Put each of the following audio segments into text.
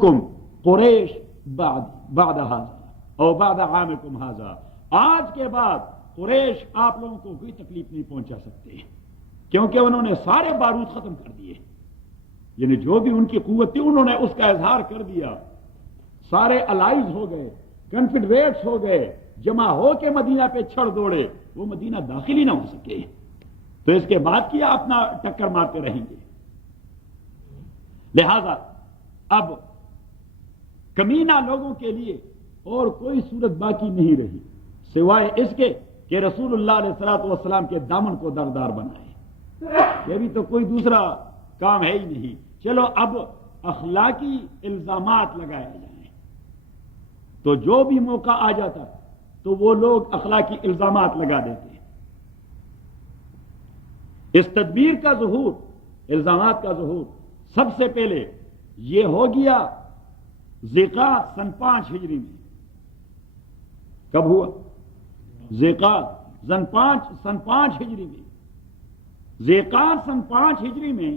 تضرکم قریش بعد هذا اور بعد عامکم هذا، آج کے بعد قریش آپ لوگوں کو کوئی تکلیف نہیں پہنچا سکتے کیونکہ انہوں نے سارے بارود ختم کر دیے، یعنی جو بھی ان کی قوت تھی انہوں نے اس کا اظہار کر دیا، سارے الائز ہو گئے، کنفیڈریٹس ہو گئے، جمع ہو کے مدینہ پہ چھڑ دوڑے، وہ مدینہ داخل ہی نہ ہو سکے، تو اس کے بعد کیا اپنا ٹکر مارتے رہیں گے؟ لہذا اب کمینہ لوگوں کے لیے اور کوئی صورت باقی نہیں رہی سوائے اس کے کہ رسول اللہ علیہ الصلوۃ والسلام کے دامن کو دردار بنائے، یہ بھی تو کوئی دوسرا کام ہے ہی نہیں۔ چلو اب اخلاقی الزامات لگائے جائیں، تو جو بھی موقع آ جاتا تو وہ لوگ اخلاقی الزامات لگا دیتے ہیں۔ اس تدبیر کا ظہور، الزامات کا ظہور سب سے پہلے یہ ہو گیا ذیقعد سن 5 ہجری میں۔ کب ہوا؟ ذیقعد سن 5 ہجری میں۔ ذیقعد سن 5 ہجری میں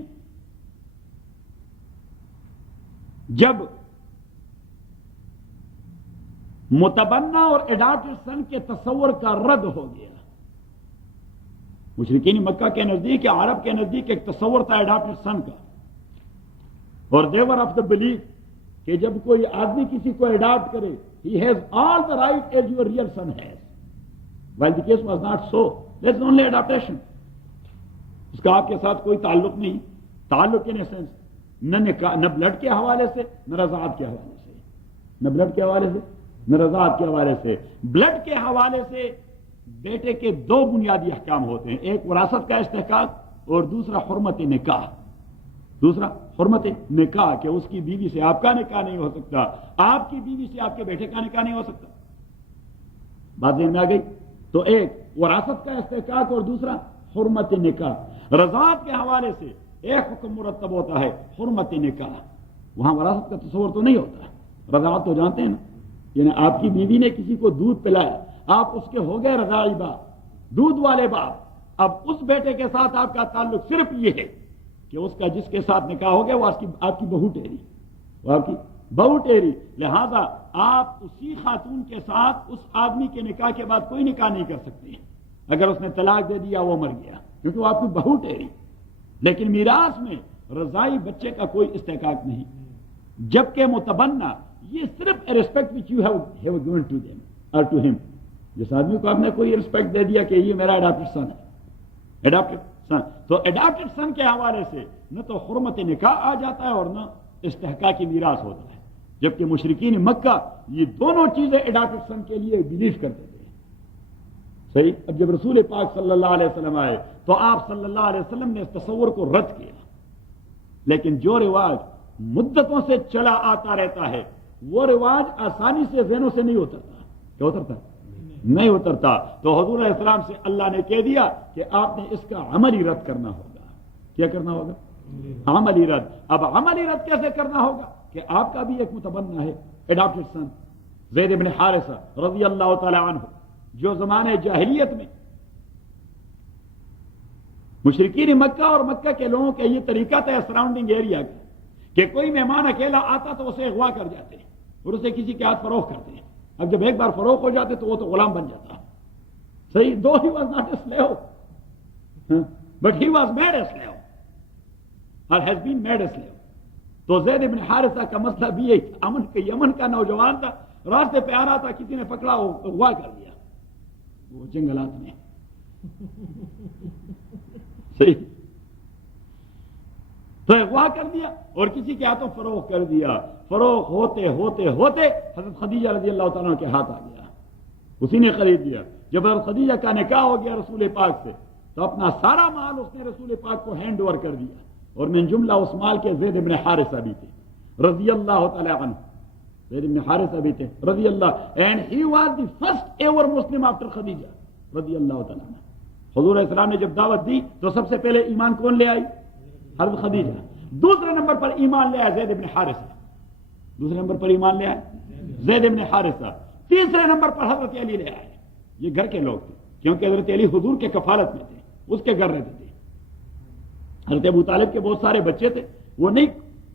جب متبنہ اور اڈاپٹڈ سن کے تصور کا رد ہو گیا، مشرکین مکہ کے نزدیک، عرب کے نزدیک ایک تصور تھا اڈاپٹڈ سن کا، اور دیور آف دا بلیف کہ جب کوئی آدمی کسی کو اڈاپٹ کرے he has all the right as your real son has, while the case was not so, that's only adaptation، اس کا آپ کے ساتھ کوئی تعلق نہیں، تعلق ان سینس نہ بلڈ کے حوالے سے نہ رضاعت کے حوالے سے، نہ بلڈ کے حوالے سے نہ رضاعت کے حوالے سے۔ بلڈ کے حوالے سے بیٹے کے 2 بنیادی احکام ہوتے ہیں، ایک وراثت کا استحقاق اور دوسرا حرمت نکاح، دوسرا حرمت نکاح کہ اس کی بیوی سے آپ کا نکاح نہیں ہو سکتا، آپ کی بیوی سے آپ کے بیٹے کا نکاح نہیں ہو سکتا۔ بات ذہن میں آ گئی؟ تو ایک وراثت کا استحقاق اور دوسرا حرمت نکاح۔ رضاعت کے حوالے سے ایک حکم مرتب ہوتا ہے حرمت نکاح، وہاں وراثت کا تصور تو نہیں ہوتا، رضاعت تو جانتے ہیں نا، یعنی آپ کی بیوی نے کسی کو دودھ پلایا، آپ اس کے ہو گئے رضاعی باپ، دودھ والے باپ، اب اس بیٹے کے ساتھ آپ کا تعلق صرف یہ ہے کہ اس کا جس کے ساتھ نکاح ہو گیا وہ آپ کی بہو ٹھہری، وہ آپ کی بہو ٹھہری، لہذا آپ اسی خاتون کے ساتھ اس آدمی کے نکاح کے بعد کوئی نکاح نہیں کر سکتے، اگر اس نے طلاق دے دیا وہ مر گیا کیونکہ وہ آپ کی بہو ٹھہری۔ لیکن میراث میں رضاعی بچے کا کوئی استحقاق نہیں، جبکہ متبنہ یہ صرف respect which you have given to them اور ٹو ہم، جس آدمی کو آپ نے کوئی ریسپیکٹ دے دیا کہ یہ میرا اڈاپٹڈ سن ہے، اڈاپٹڈ سن، تو اڈاپٹڈ سن کے حوالے سے نہ تو حرمت نکاح آ جاتا ہے اور نہ استحقاقی میراث ہوتا ہے، جبکہ مشرکین مکہ یہ دونوں چیزیں اڈاپٹڈ سن کے لیے بلیو کرتے تھے۔ صحیح؟ اب جب رسول پاک صلی اللہ علیہ وسلم آئے تو آپ صلی اللہ علیہ وسلم نے اس تصور کو رد کیا، لیکن جو رواج مدتوں سے چلا آتا رہتا ہے وہ رواج آسانی سے ذہنوں سے نہیں اترتا، کیا اترتا؟ نہیں اترتا، تو حضور علیہ السلام سے اللہ نے کہہ دیا کہ آپ نے اس کا عملی رد کرنا ہوگا۔ کیا کرنا ہوگا؟ عملی رد۔ اب عملی رد کیسے کرنا ہوگا کہ آپ کا بھی ایک متبنہ ہے اڈاپٹڈ سن زید بن حارثہ رضی اللہ تعالی عنہ، جو زمانے جاہلیت میں مشرکین مکہ اور مکہ کے لوگوں کا یہ طریقہ تھا سراؤنڈنگ ایریا کا کہ کوئی مہمان اکیلا آتا تو اسے اغوا کر جاتے اور اسے کسی کے ہاتھ فروخت کرتے ہیں، اب جب ایک بار فروخت ہو جاتے تو وہ تو غلام بن جاتا۔ صحیح؟ Though he was not a slave but he was made a slave اور has been made a slave. تو زید بن حارثہ کا مسئلہ بھی ایک یمن کا نوجوان تھا، راستے پہ آ رہا تھا، کسی نے پکڑا، اغوا کر دیا وہ جنگلات میں۔ صحیح؟ تو اغوا کر دیا اور کسی کے ہاتھوں فروخت کر دیا، فروخت ہوتے ہوتے ہوتے حضرت خدیجہ رضی اللہ تعالیٰ کے ہاتھ آ گیا، اسی نے خرید لیا۔ جب حضرت خدیجہ کا نکاح ہو گیا رسول پاک سے تو اپنا سارا مال اس نے رسول پاک کو ہینڈ اوور کر دیا، اور من جملہ اس مال کے زید بن حارثہ بھی تھے رضی اللہ تعالیٰ عنہ، زید بن حارثہ بھی تھے رضی اللہ، and he was the first ever Muslim after Khadija رضی اللہ تعالیٰ عنہ۔ حضور علیہ السلام نے جب دعوت دی تو سب سے پہلے ایمان کون لے آئی؟ حضرت خدیجہ۔ دوسرے نمبر پر ایمان لے آیا زید بن حارثہ، دوسرے نمبر پر ایمان لے آیا زید بن حارثہ۔ تیسرے نمبر پر حضرت علی لے آئے، یہ گھر کے لوگ تھے کیونکہ حضرت علی حضور کے کفالت میں تھے، اس کے گھر رہتے تھے۔ حضرت ابو طالب کے بہت سارے بچے تھے، وہ نہیں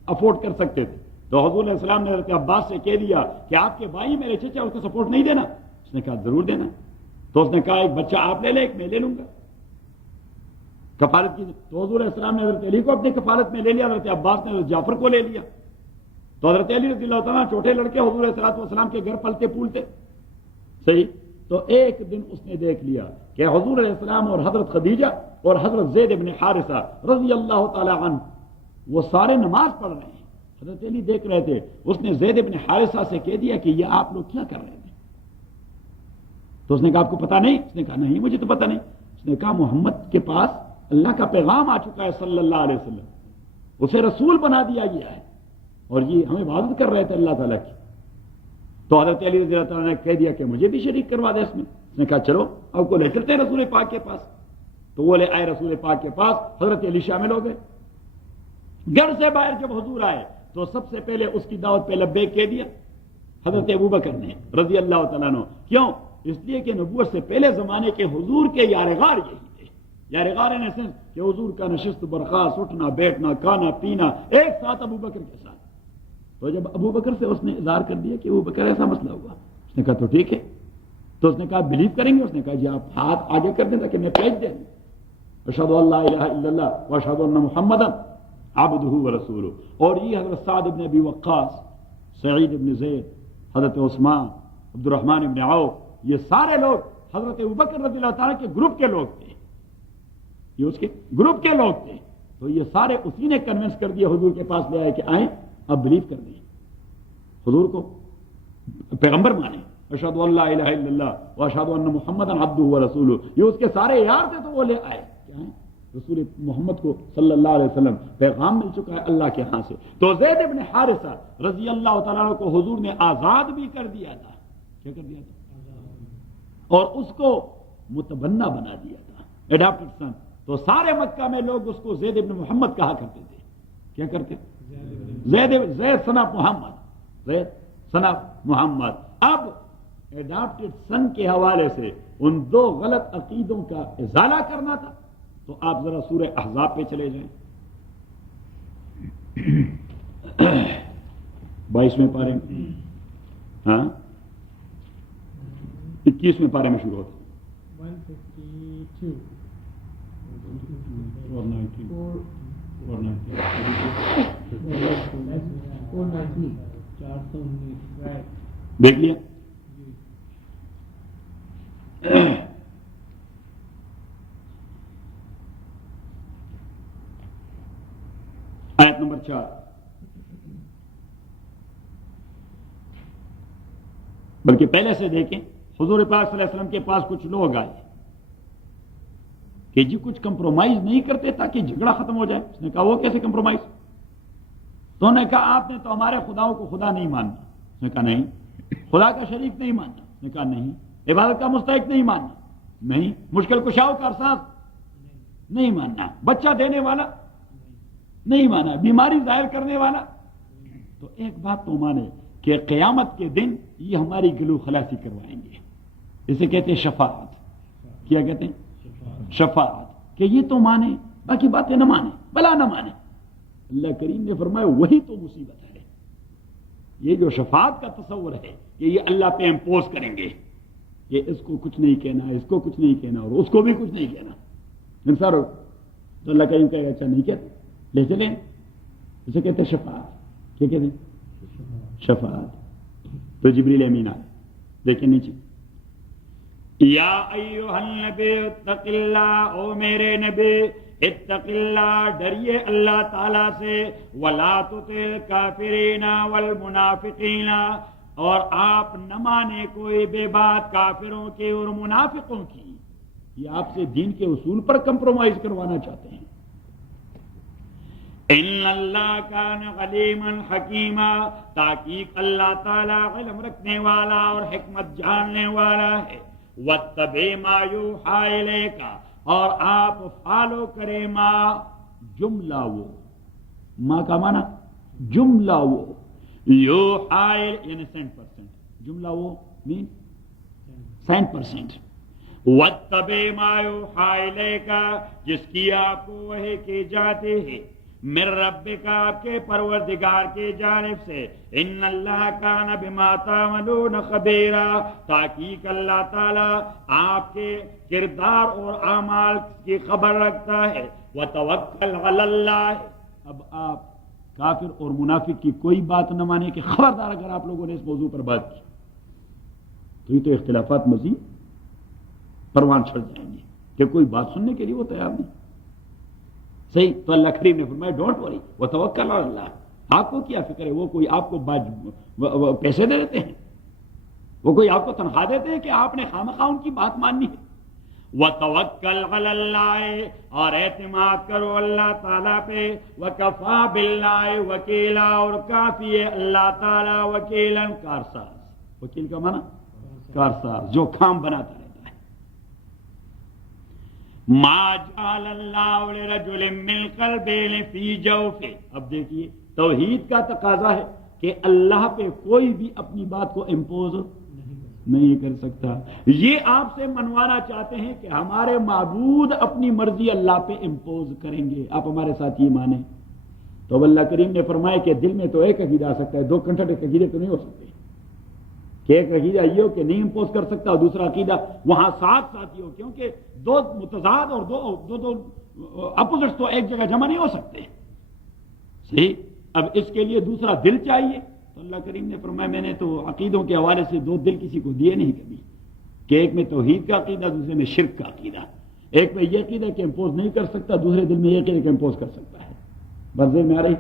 افورڈ کر سکتے تھے، تو حضور علیہ السلام نے حضرت عباس سے کہہ دیا کہ آپ کے بھائی میرے چچا اس کو سپورٹ نہیں دینا؟ اس نے کہا ضرور دینا. تو اس نے کہا ایک بچہ آپ لے لیں، ایک میں لے لوں گا کفالت کی. تو حضور علیہ السلام نے حضرت علی کو اپنی کفالت میں لے لیا، حضرت عباس نے حضرت جعفر کو لے لیا. تو حضرت علی رضی اللہ تعالیٰ چھوٹے لڑکے حضور علیہ السلام کے گھر پلتے پھولتے. صحیح. تو ایک دن اس نے دیکھ لیا کہ حضور علیہ السلام اور حضرت خدیجہ اور حضرت زید بن حارثہ رضی اللہ تعالی عنہ وہ سارے نماز پڑھ رہے ہیں. حضرت علی دیکھ رہے تھے. اس نے زید بن حارثہ سے کہہ دیا کہ یہ آپ لوگ کیا کر رہے تھے؟ تو اس نے کہا آپ کو پتا نہیں؟ اس نے کہا نہیں مجھے تو پتا نہیں. اس نے کہا محمد کے پاس اللہ کا پیغام آ چکا ہے صلی اللہ علیہ وسلم، اسے رسول بنا دیا گیا ہے اور یہ ہمیں عبادت کر رہے تھے اللہ تعالیٰ کی. تو حضرت علی رضی اللہ تعالیٰ نے کہہ دیا کہ مجھے بھی شریک کروا دے اس میں. اس نے کہا چلو اب کو لے چلتے ہیں رسول پاک کے پاس. تو وہ لے آئے رسول پاک کے پاس، حضرت علی شامل ہو گئے. گھر سے باہر جب حضور آئے تو سب سے پہلے اس کی دعوت پہ لبیک کہہ دیا حضرت ابوبکر نے رضی اللہ تعالیٰ عنہ. کیوں؟ اس لیے کہ نبوت سے پہلے زمانے کے حضور کے یارغار یہی تھے. یارغار ان سینس کہ حضور کا نشست برخاست، اٹھنا بیٹھنا، کھانا پینا ایک ساتھ ابوبکر کے ساتھ. تو جب ابوبکر سے اس نے اظہار کر دیا کہ ابوبکر ایسا مسئلہ ہوا، اس نے کہا تو ٹھیک ہے. تو اس نے کہا بلیو کریں گے؟ اس نے کہا جی آپ ہاتھ آگے کر دیں تاکہ میں پیچ دیں. اشہد ان لا الہ الا اللہ واشہد ان محمدا عبدہ ورسولہ. اور یہ حضرت سعد بن ابی وقاص، سعید بن زید، حضرت عثمان، عبد الرحمن بن عوف، یہ سارے لوگ حضرت ابوبکر رضی اللہ تعالیٰ کے گروپ کے لوگ تھے. یہ اس کے گروپ کے لوگ تھے. تو یہ سارے اسی نے کنونس کر دیا حضور کے پاس لے آئے کہ آئیں اب بلیو کر دیں، حضور کو پیغمبر مانیں. اشہد ان لا الہ الا اللہ واشہد ان محمدا عبدہ ورسولہ. یہ اس کے سارے یار تھے تو وہ لے آئے کہ آئیں رسول محمد کو صلی اللہ علیہ وسلم پیغام مل چکا ہے اللہ کے ہاں سے. تو زید بن حارثہ رضی اللہ تعالیٰ عنہ کو حضور نے آزاد بھی کر دیا تھا. کیا کر دیا تھا؟ اور اس کو متبنہ بنا دیا تھا، اڈاپٹڈ سن. تو سارے مکہ میں لوگ اس کو زید بن محمد کہا کرتے تھے. کیا کرتے؟ Zaid son of Muhammad, Zaid son of Muhammad. اب اڈاپٹڈ سن کے حوالے سے ان دو غلط عقیدوں کا ازالہ کرنا تھا. تو آپ ذرا سورہ احزاب پہ چلے جائیں. 22ویں پارے میں، ہاں 21ویں پارے میں شروع ہوتا ہے. 152 اور 19 اور 19 419 دیکھ لیا. آیت نمبر 4. بلکہ پہلے سے دیکھیں حضور پاک صلی اللہ علیہ وسلم کے پاس کچھ لوگ آئے کہ جی کچھ کمپرومائز نہیں کرتے تاکہ جھگڑا ختم ہو جائے. اس نے کہا وہ کیسے کمپرومائز؟ تو انہوں نے کہا آپ نے تو ہمارے خداؤں کو خدا نہیں ماننا. اس نے کہا نہیں. خدا کا شریک نہیں ماننا. اس نے کہا نہیں. عبادت کا مستحق نہیں ماننا. نہیں. مشکل کشاؤ کا ارساز نہیں ماننا. بچہ دینے والا نہیں مانا. بیماری ظاہر کرنے والا. تو ایک بات تو مانے کہ قیامت کے دن یہ ہماری گلو خلاصی کروائیں گے. اسے کہتے ہیں شفاعت. کیا کہتے ہیں؟ شفاعت. کہ یہ تو مانے باقی باتیں نہ مانے، بلا نہ مانے. اللہ کریم نے فرمایا وہی تو مصیبت ہے. یہ جو شفاعت کا تصور ہے کہ یہ اللہ پہ امپوز کریں گے کہ اس کو کچھ نہیں کہنا، اس کو کچھ نہیں کہنا اور اس کو بھی کچھ نہیں کہنا. انسان تو اللہ کریم کہے گا اچھا نہیں کہتے لے چلیں. اسے کہتے ہیں شفاعت. کیا کہتے ہیں؟ شفاعت. تو جبریل امین آئے. دیکھیں نیچے. یا ایھا النبی اتق اللہ، او میرے نبی اتق اللہ، ڈریے اللہ تعالیٰ سے. ولا تطع الکافرین والمنافقین، اور آپ نہ مانے کوئی بے بات کافروں کی اور منافقوں کی. یہ آپ سے دین کے اصول پر کمپرومائز کروانا چاہتے ہیں. ان اللہ کان علیما حکیما، تحقیق اللہ تعالیٰ علم رکھنے والا اور حکمت جاننے والا ہے. واتبع ما یوحی الیک، اور آپ فالو کرے ما، جملہ وہ، ما کا معنی جملہ وہ، یوحی یعنی 100%، جملہ وہ مین 100%. واتبع ما یوحی الیک، جس کی آپ کو وحی کی جاتی ہے. من ربک آپ کے پروردگار کی جانب سے، ان اللہ کان بما تعملون خبیرا، تحقیق اللہ تعالی آپ کے کردار اور اعمال کی خبر رکھتا ہے۔ وتوکل علی اللہ، اب آپ کافر اور منافق کی کوئی بات نہ مانے کہ خبردار اگر آپ لوگوں نے اس موضوع پر بات کی تو یہ تو اختلافات مزید پروان چڑھ جائیں گے کہ کوئی بات سننے کے لیے وہ تیار نہیں۔ صحیح، تو اللہ کریم نے فرمایا ڈونٹ وری وتوکل علی اللہ، آپ کو کیا فکر ہے، وہ کوئی آپ کو پیسے دے دیتے ہیں، وہ کوئی آپ کو تنخواہ دیتے ہیں کہ آپ نے خامخواہ ان کی بات ماننی ہے۔ وتوکل علی اللہ، اور اعتماد کرو اللہ تعالیٰ پہ، وکفا باللہ وکیلا، اور کافی ہے اللہ تعالیٰ وکیلا، کارساز۔ وکیل کا معنی کارساز، جو کام بناتا رہتا ہے۔ ما جعل اللہ لرجل من قلبین فی جوفہ، اب دیکھیے توحید کا تقاضا ہے کہ اللہ پہ کوئی بھی اپنی بات کو امپوز نہیں کر سکتا۔ یہ آپ سے منوانا چاہتے ہیں کہ ہمارے معبود اپنی مرضی اللہ پہ امپوز کریں گے، آپ ہمارے ساتھ یہ مانیں، تو اب اللہ کریم نے فرمایا کہ دل میں تو ایک عقیدہ آ سکتا ہے، دو کنٹھٹ عقیدے تو نہیں ہو سکتے، کہ ایک عقیدہ یہ ہو کہ نہیں امپوز کر سکتا اور دوسرا عقیدہ وہاں ساتھ ساتھ ہی ہو، کیونکہ دو متضاد اور دو اپوزٹس تو ایک جگہ جمع نہیں ہو سکتے۔ صحیح، اب اس کے لیے دوسرا دل چاہیے، تو اللہ کریم نے فرمایا میں نے تو عقیدوں کے حوالے سے دو دل کسی کو دیے نہیں کبھی، کہ ایک میں توحید کا عقیدہ، دوسرے میں شرک کا عقیدہ، ایک میں یہ عقیدہ کہ امپوز نہیں کر سکتا، دوسرے دل میں یہ عقیدہ کہ امپوز کر سکتا ہے۔ بس ذہن میں آ رہی؟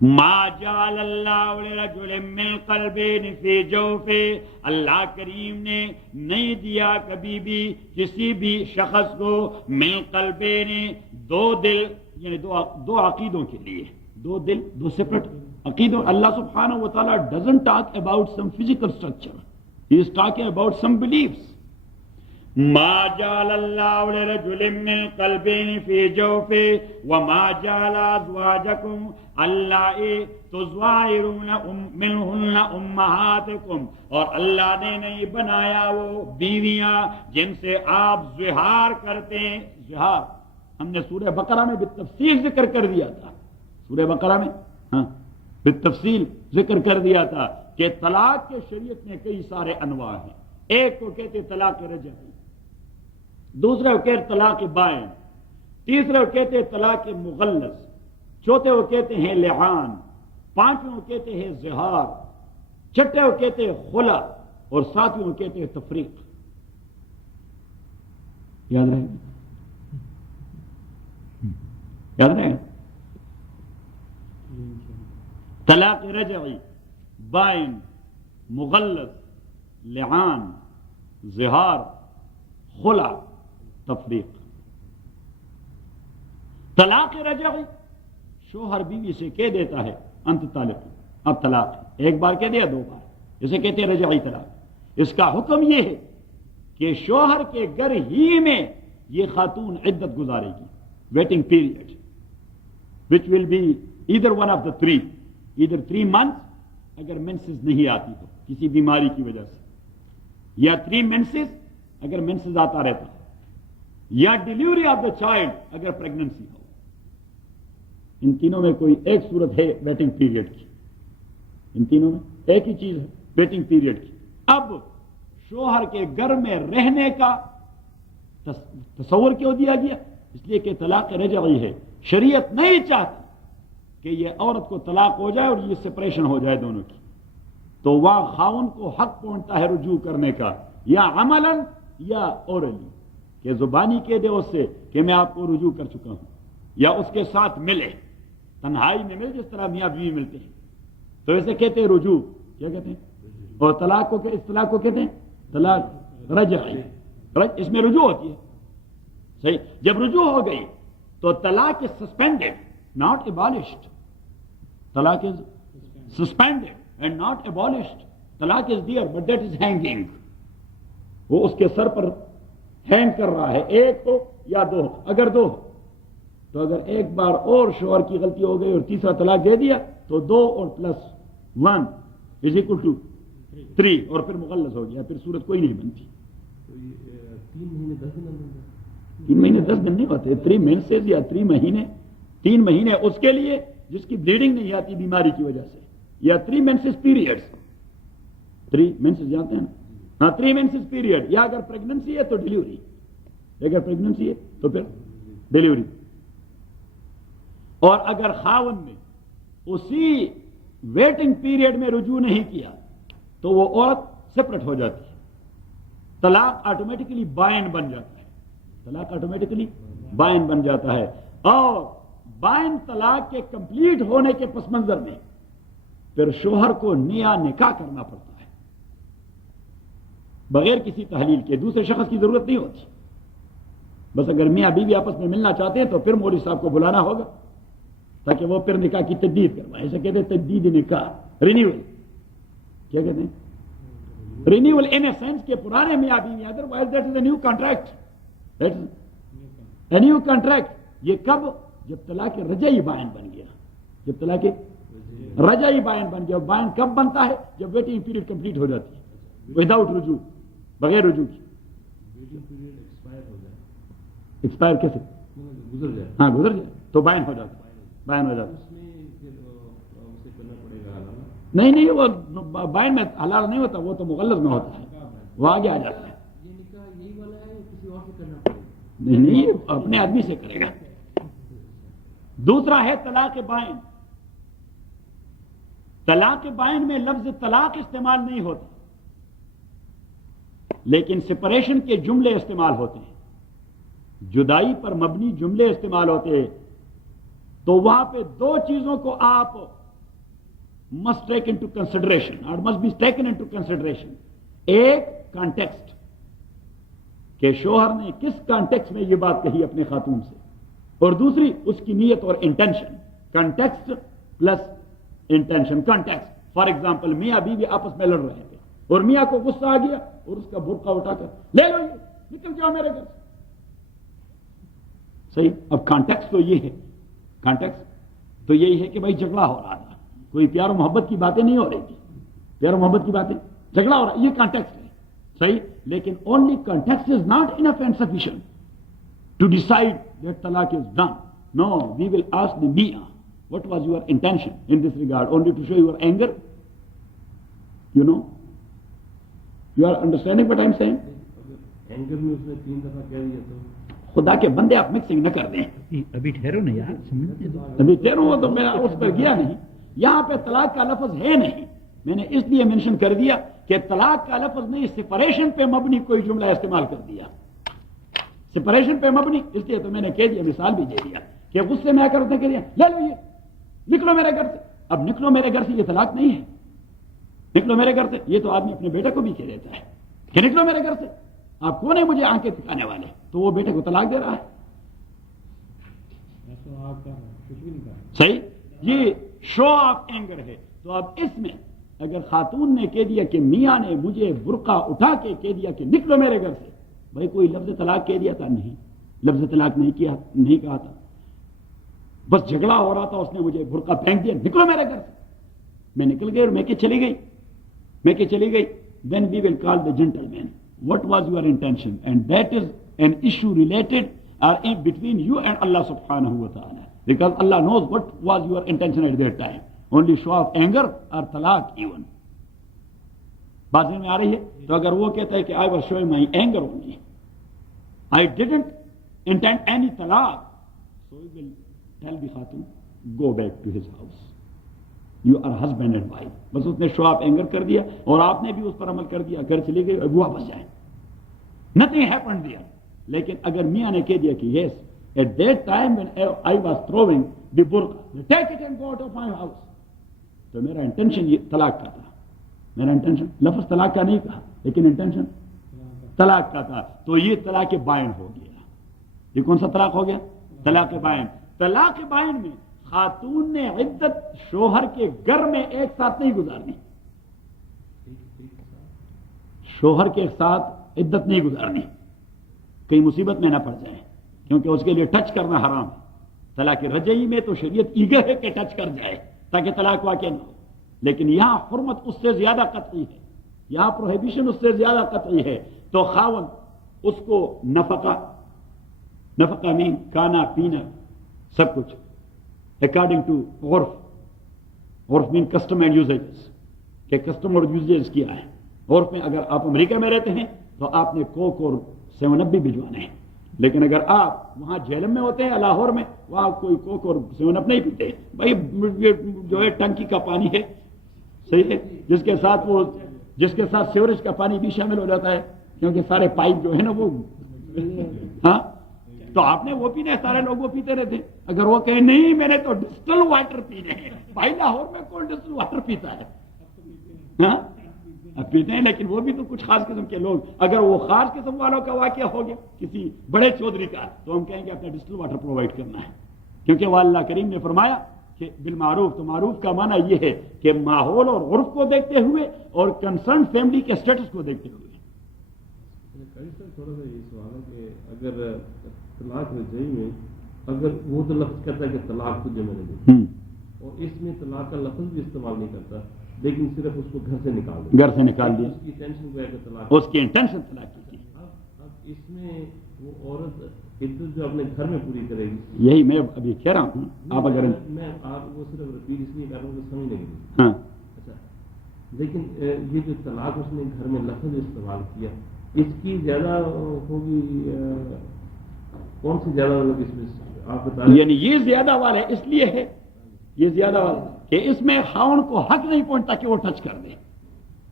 ما جعل اللہ لرجل من قلبین فی جوفہ، اللہ کریم نے نہیں دیا کبھی بھی کسی بھی شخص کو من قلبین، دو دل، یعنی دو عقیدوں کے لیے، دو دل، دو سیپریٹ عقیدوں۔ اللہ سبحانہ و تعالیٰ doesn't talk about some physical structure, he is talking about some beliefs۔ ما جعل اللہ لرجل من قلبین فی جوفہ وما جعل ازواجکم اللائے تظاہرون منہن امہاتکم، اور اللہ نے نہیں بنایا وہ بیویاں جن سے آپ زہار کرتے ہیں۔ زہار ہم نے سورہ بقرہ میں بالتفصیل ذکر کر دیا تھا، سورہ بقرہ میں بالتفصیل ذکر کر دیا تھا کہ طلاق کے شریعت میں کئی سارے انواع ہیں۔ ایک کو کہتے طلاق رجعی، دوسرے کو کہتے طلاق بائن، تیسرے کو کہتے طلاق مغلظ، چوتھے کو کہتے ہیں لعان، پانچویں کو کہتے ہیں زہار، چھٹے کو کہتے ہیں خلا، اور ساتویں کو کہتے ہیں تفریق۔ یاد رہے گا؟ یاد رہے گا؟ طلاق رجعی، بائن، مغلظ، لعان، زہار، خلا، تفریق۔ طلاق رجعی، شوہر بیوی سے کہہ دیتا ہے انت طالق، اب طلاق، ایک بار کہہ دیا، دو بار، اسے کہتے ہیں رجعی طلاق۔ اس کا حکم یہ ہے کہ شوہر کے گھر ہی میں یہ خاتون عدت گزارے گی، waiting period, which will be either one of the three، either 3 months اگر مینسز نہیں آتی تو کسی بیماری کی وجہ سے، یا 3 منسز اگر مینسز آتا رہتا، یا ڈیلیوری آف دا چائلڈ اگر پریگننسی ہو۔ ان تینوں میں کوئی ایک صورت ہے ویٹنگ پیریڈ کی، ان تینوں میں ایک ہی چیز ہے ویٹنگ پیریڈ کی۔ اب شوہر کے گھر میں رہنے کا تصور کیوں دیا گیا؟ اس لیے کہ طلاق رجعی ہے، شریعت نہیں چاہتی کہ یہ عورت کو طلاق ہو جائے اور یہ سپریشن ہو جائے دونوں کی، تو وہاں خاون کو حق پہنچتا ہے رجوع کرنے کا، یا عملاً یا اورلی، کہ زبانی کہہ دے اس سے کہ میں آپ کو رجوع کر چکا ہوں، یا اس کے ساتھ ملے، تنہائی میں مل، جس طرح میاں بیوی ملتے ہیں، تو اسے کہتے ہیں رجوع، کیا کہتے ہیں؟ اور طلاق کو، اس طلاق کو کہتے ہیں طلاق رجعی، اس میں رجوع ہوتی ہے۔ صحیح، جب رجوع ہو گئی تو طلاق is suspended, not abolished. طلاق is suspended and not abolished. طلاق is there, but that is hanging. وہ اس کے سر پر ہینگ کر رہا ہے، ایک ہو یا دو ہو۔ اگر دو ہو تو اگر ایک بار اور شوہر کی غلطی ہو گئی اور تیسرا طلاق دے دیا تو 2 اور +1 = 3، اور پھر مغلظ ہو گیا، پھر صورت کوئی نہیں بنتی۔ 3 مہینے 10 دن 3 مہینے 10 دن نہیں ہوتے، 3 منسز یا 3 مہینے 3 مہینے اس کے لیے جس کی بلیڈنگ نہیں آتی بیماری کی وجہ سے، یا 3 menses periods، 3 menses جانتے ہیں نا، ہاں 3 menses period، یا اگر پریگننسی ہے تو ڈیلیوری، اگر پریگننسی ہے تو پھر ڈیلیوری۔ اور اگر خاون نے اسی ویٹنگ پیریڈ میں رجوع نہیں کیا تو وہ عورت سپریٹ ہو جاتی ہے، طلاق آٹومیٹکلی بائن بن جاتا ہے، طلاق آٹومیٹکلی بائن بن جاتا ہے۔ اور بائن طلاق کے کمپلیٹ ہونے کے پس منظر میں پھر شوہر کو نیا نکاح کرنا پڑتا ہے بغیر کسی تحلیل کے، دوسرے شخص کی ضرورت نہیں ہوتی، بس اگر میاں بیوی آپس میں ملنا چاہتے ہیں تو پھر مولوی صاحب کو بلانا ہوگا تاکہ وہ پھر نکاح کی تجدید کروائے، ایسے کہتے ہیں تجدید نکاح، رینیول، کیا کہتے ہیں رینیول، ان اے سینس کہ پرانے میاں بیوی، otherwise that is a new contract, that is a new contract. یہ کب؟ جب طلاق رجعی بائن بن گیا، جب طلاق رجعی بائن بن گیا۔ بائن کب بنتا ہے؟ جب ویٹنگ پیریڈ کمپلیٹ ہو جاتی ہے، وداؤٹ رجوع، بغیر رجوع کی۔ ایکسپائر کیسے؟ گزر جائے، ہاں گزر جائے تو بائن ہو جاتا ہے، بائن ہو جاتا ہے۔ نہیں نہیں، وہ بائن میں حلال نہیں ہوتا، وہ تو مغلظ میں ہوتا ہے، وہ آگے آ جاتا ہے۔ یہ نکاح یہی والا ہے یا کسی اور سے کرنا پڑے گا؟ نہیں نہیں، اپنے آدمی سے کرے گا۔ دوسرا ہے طلاق بائن۔ طلاق بائن میں لفظ طلاق استعمال نہیں ہوتا، لیکن سپریشن کے جملے استعمال ہوتے ہیں، جدائی پر مبنی جملے استعمال ہوتے ہیں۔ تو وہاں پہ 2 چیزوں کو آپ must take into consideration or must be taken into consideration۔ ایک کانٹیکسٹ کہ شوہر نے کس کانٹیکسٹ میں یہ بات کہی اپنے خاتون سے، اور دوسری اس کی نیت اور intention. Context plus intention. Context, for example میاں بیوی آپس میں لڑ رہے تھے اور میاں کو غصہ آ گیا اور اس کا برقع اٹھا کر لے لو، یہ نکل جاؤ میرے گھر سے، صحیح۔ اب کانٹیکسٹ تو یہ ہے، کانٹیکسٹ تو یہی ہے کہ بھائی جھگڑا ہو رہا تھا، کوئی پیار و محبت کی باتیں نہیں ہو رہی تھی، پیار و محبت کی باتیں، جھگڑا ہو رہا، یہ کانٹیکسٹ ہے، صحیح۔ لیکن only context is not enough and sufficient to decide that طلاق is done. Know, we will ask the میاں what was your intention in this regard, only to show your anger? You know, you are understanding what I am saying? Anger میں اس نے 3 دفعہ کہہ دیا تو خدا کے بندے آپ مکسنگ نہ کر دیں، ابھی ٹھہرو نا یار، سمجھنے دو۔ ابھی ٹھہرو، وہ تو میرا اس پر گیا نہیں، یہاں پہ طلاق کا لفظ ہے نہیں، میں نے اس لیے مینشن کر دیا کہ طلاق کا لفظ نہیں، سپریشن پہ مبنی کوئی جملہ استعمال کر دیا، سپریشن پہ مبنی، اس لیے تو میں نے کہہ دیا، مثال بھی دے دیا کہ غصے میں آ کر اس نے کہہ دیا لے لو یہ، نکلو میرے گھر سے۔ اب نکلو میرے گھر سے یہ طلاق نہیں ہے، نکلو میرے گھر سے یہ تو آدمی اپنے بیٹے کو بھی کہہ دیتا ہے کہ نکلو میرے گھر سے، آپ کون ہے مجھے آنکھیں دکھانے والے، تو وہ بیٹے کو طلاق دے رہا ہے، صحیح۔ یہ شو آف اینگر ہے۔ تو اب اس میں اگر خاتون نے کہہ دیا کہ میاں نے مجھے برقع اٹھا کے کہہ دیا کہ نکلو میرے گھر سے، بھائی کوئی لفظ طلاق کہہ دیا تھا؟ نہیں، لفظ طلاق نہیں کہا تھا، بس جھگڑا ہو رہا تھا، اس نے مجھے برقع پھینک دیا، نکلو میرے گھر سے، میں نکل گئی اور میں کہ چلی گئی، then we will call the gentleman, what was your intention, and that is an issue related in between you and Allah subhanahu wa ta'ala, because Allah knows what was your intention at that time, only show of anger or talaq even۔ بات میں آ رہی ہے؟ تو اگر وہ کہتا ہے کہ I was showing my anger only, I didn't intend any talaq, so we will tell the خاتون go back to his house, you are husband and wife۔ بس اس نے شو آف اینگر کر دیا اور آپ نے بھی اس پر عمل کر دیا، گھر چلی گئی اور واپس جائیں، nothing happened there۔ لیکن اگر میاں نے کہہ دیا کہ yes at that time when I was throwing the burqa, take it and go out of my house، تو میرا انٹینشن یہ طلاق کا تھا، میرا انٹینشن لفظ طلاق کا نہیں کہا لیکن انٹینشن طلاق کا تھا، تو یہ طلاق بائن ہو گیا۔ یہ کون سا طلاق ہو گیا؟ طلاق بائن۔ طلاق بائن میں خاتون نے عدت شوہر کے گھر میں ایک ساتھ نہیں گزارنی، شوہر کے ساتھ عدت نہیں گزارنی، کہیں مصیبت میں نہ پڑ جائے، کیونکہ اس کے لیے ٹچ کرنا حرام ہے۔ طلاق رجعی میں تو شریعت ایگر ہے کہ ٹچ کر جائے تاکہ طلاق واقع نہ ہو، لیکن یہاں حرمت اس سے زیادہ قطعی ہے، یہاں پروہیبیشن اس سے زیادہ قطعی ہے۔ تو خاون اس کو نفقہ میں کھانا پینا سب کچھ according to عرف mean custom and usages کہ کسٹم اور یوزیز کیا ہے. عرف میں اگر آپ امریکہ میں رہتے ہیں تو آپ نے کوک اور 7 اپ بھی بھجوانے ہیں, لیکن اگر آپ وہاں جہلم میں ہوتے ہیں لاہور میں, وہاں کوئی کوک اور 7 اپ نہیں پیتے بھائی, جو ہے ٹنکی کا پانی ہے, صحیح ہے, جس کے ساتھ سیوریج کا پانی بھی شامل ہو جاتا ہے, کیونکہ سارے پائپ جو ہے نا وہ, ہاں, تو آپ نے وہ پینے, سارے لوگ وہ پیتے رہتے. اگر وہ کہیں نہیں میں نے تو ڈسٹل واٹر پینے ہیں, بھائی لاہور میں کون ڈسٹل واٹر پیتا ہے؟ ہاں اب پیتے ہیں, لیکن وہ بھی تو کچھ خاص قسم کے لوگ. اگر وہ خاص قسم والوں کا واقعہ ہو گیا کسی بڑے چودھری کا, تو ہم کہیں گے اپنا ڈسٹل واٹر پرووائڈ کرنا ہے, کیونکہ وہ اللہ کریم نے فرمایا کہ بالمعروف. تو معروف کا معنی یہ ہے کہ ماحول اور عرف کو دیکھتے ہوئے اور کنسرن فیملی کے اسٹیٹس کو دیکھتے ہوئے. تھوڑا سا یہ سوال ہے کہ اگر طلاق رجعی میں اگر وہ تو لفظ کرتا ہے کہ طلاق تجھے میں نے دی, اور اس میں طلاق کا لفظ بھی استعمال نہیں کرتا, لیکن صرف اس کو گھر سے نکال دیا, گھر سے نکال دیا, اس کی ٹینشن کو ہے کہ طلاق, اس کی انٹینشن طلاق کی. اب اس میں وہ عورت عدت جو اپنے گھر میں پوری کرے گی, یہی میں ابھی کہہ رہا ہوں. آپ اگر میں آپ وہ صرف رپیٹ اس لیے کر رہا ہوں کہ سمجھنے کے لیے. ہاں اچھا, لیکن یہ جو طلاق اس نے گھر میں لفظ استعمال کیا, اس کی زیادہ ہوگی, کون سی زیادہ مطلب اس میں آپ بتائیں؟ یعنی یہ زیادہ والا ہے, اس لیے ہے یہ زیادہ والا کہ اس میں خاون کو حق نہیں پہنچتا کہ وہ ٹچ کر دے.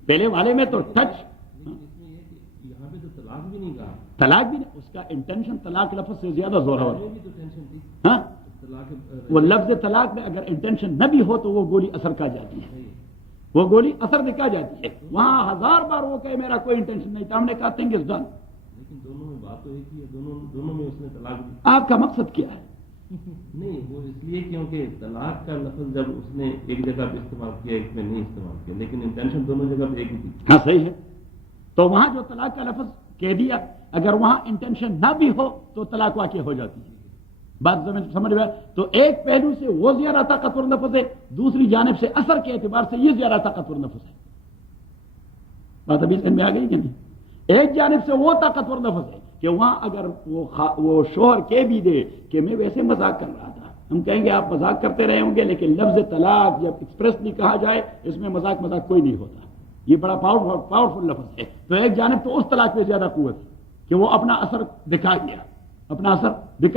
پہلے والے میں تو ٹچ, لیکن اس میں یہ کہ یہاں پہ تو طلاق بھی نہیں کہا, طلاق بھی نہیں, اس کا انٹینشن طلاق لفظ سے زیادہ زور ہے. بھی تو ٹینشن تھی. ہاں, طلاق وہ لفظ طلاق میں اگر انٹینشن نہ بھی ہو تو وہ گولی اثر کا جاتی ہے, وہ گولی اثر دکھا جاتی ہے. وہاں 1000 بار وہ کہے میرا کوئی انٹینشن نہیں تھا, ہم نے کہا تھنگ از ڈن. لیکن دونوں میں بات تو ایک ہی ہے, دونوں میں اس نے طلاق دی. آپ کا مقصد کیا ہے؟ نہیں, وہ اس لیے کیونکہ طلاق کا لفظ جب اس نے ایک جگہ پہ استعمال کیا, ایک میں نہیں استعمال کیا, لیکن انٹینشن دونوں جگہ پہ ایک ہی تھی. ہاں صحیح ہے. تو وہاں جو طلاق کا لفظ کہہ دیا, اگر وہاں انٹینشن نہ بھی ہو تو طلاق واقع ہو جاتی ہے. بات سمجھ میں؟ تو ایک پہلو سے وہ زیادہ طاقتور لفظ ہے, دوسری جانب سے اثر کے اعتبار سے یہ زیادہ طاقتور لفظ ہے. بات ابھی سمجھ میں آ گئی کہ نہیں؟ ایک جانب سے وہ طاقتور لفظ ہے کہ وہاں اگر وہ شوہر کہہ بھی دے کہ میں ویسے مذاق کر رہا تھا, ہم کہیں گے آپ مذاق کرتے رہے ہوں گے, لیکن لفظ طلاق جب ایکسپریسلی کہا جائے اس میں مذاق کوئی نہیں ہوتا. یہ بڑا پاورفل لفظ ہے. تو ایک جانب تو اس طلاق پہ زیادہ قوت ہے کہ وہ اپنا اثر دکھا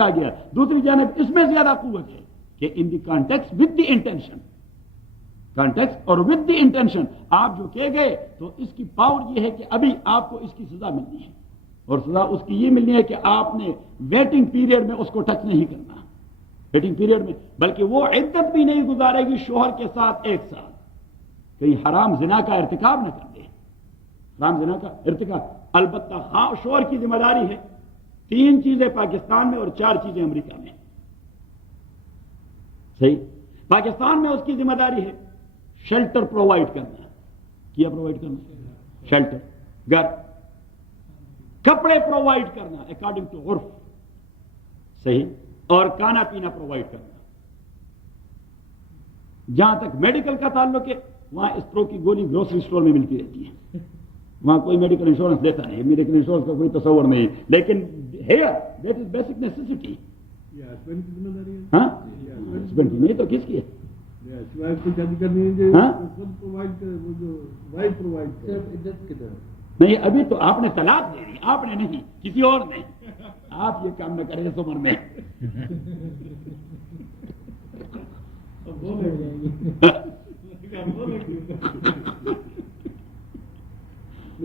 گیا, دوسری جانب اس میں زیادہ قوت ہے کہ in the context with the intention, context اور ود دی انٹینشن آپ جو کہہ گئے, تو اس کی پاور یہ ہے کہ ابھی آپ کو اس کی سزا ملنی ہے, اور سزا اس کی یہ ملنی ہے کہ آپ نے ویٹنگ پیریڈ میں اس کو ٹچ نہیں کرنا, ویٹنگ پیریڈ میں, بلکہ وہ عدت بھی نہیں گزارے گی شوہر کے ساتھ ایک سال, کہیں حرام زنا کا ارتکاب نہ کر دے. حرام زنا کا ارتکاب البتہ شوہر کی ذمہ داری ہے 3 چیزیں پاکستان میں اور 4 چیزیں امریکہ میں. صحیح, پاکستان میں اس کی ذمہ داری ہے شیلٹر پرووائڈ کرنا. کیا پرووائڈ کرنا؟ شیلٹر, گھر, کپڑے پرووائڈ کرنا اکارڈنگ ٹو عرف, صحیح, اور کھانا پینا پرووائڈ کرنا. جہاں تک میڈیکل کا تعلق ہے, وہاں اسٹرو کی گولی گروسری اسٹور میں ملتی رہتی ہے, وہاں کوئی میڈیکل انشورنس لیتا نہیں, میڈیکل انشورنس کا کوئی تصور نہیں, لیکن here that is basic necessity. ہاں, ہسبینڈ کی نہیں تو کس کی ہے؟ نہیں, ابھی تو آپ نے طلاق دے دی, آپ نے نہیں, کسی اور نے. آپ یہ کام نہ کریں اس عمر میں.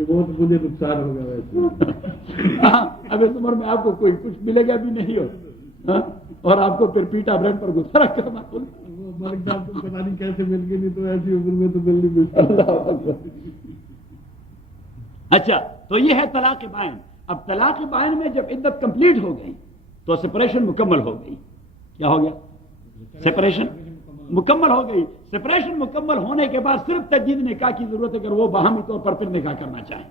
بہت مجھے نقصان ہوگا ویسے. اب اس عمر میں آپ کو کوئی کچھ ملے گا بھی نہیں ہو, اور آپ کو پھر پیٹا برینڈ پر گزارا کرنا. پتا نہیں کیسے مل گئی, نہیں تو ایسی عمر میں تو مل نہیں ملتی. اچھا, تو یہ ہے طلاق بائن. اب طلاق بائن میں جب عدت کمپلیٹ ہو گئی تو سپریشن مکمل ہو گئی. کیا ہو گیا؟ سپریشن مکمل ہو گئی. سپریشن مکمل ہونے کے بعد صرف تجدید نکاح کی ضرورت ہے اگر وہ باہمی طور پر پھر نکاح کرنا چاہیں.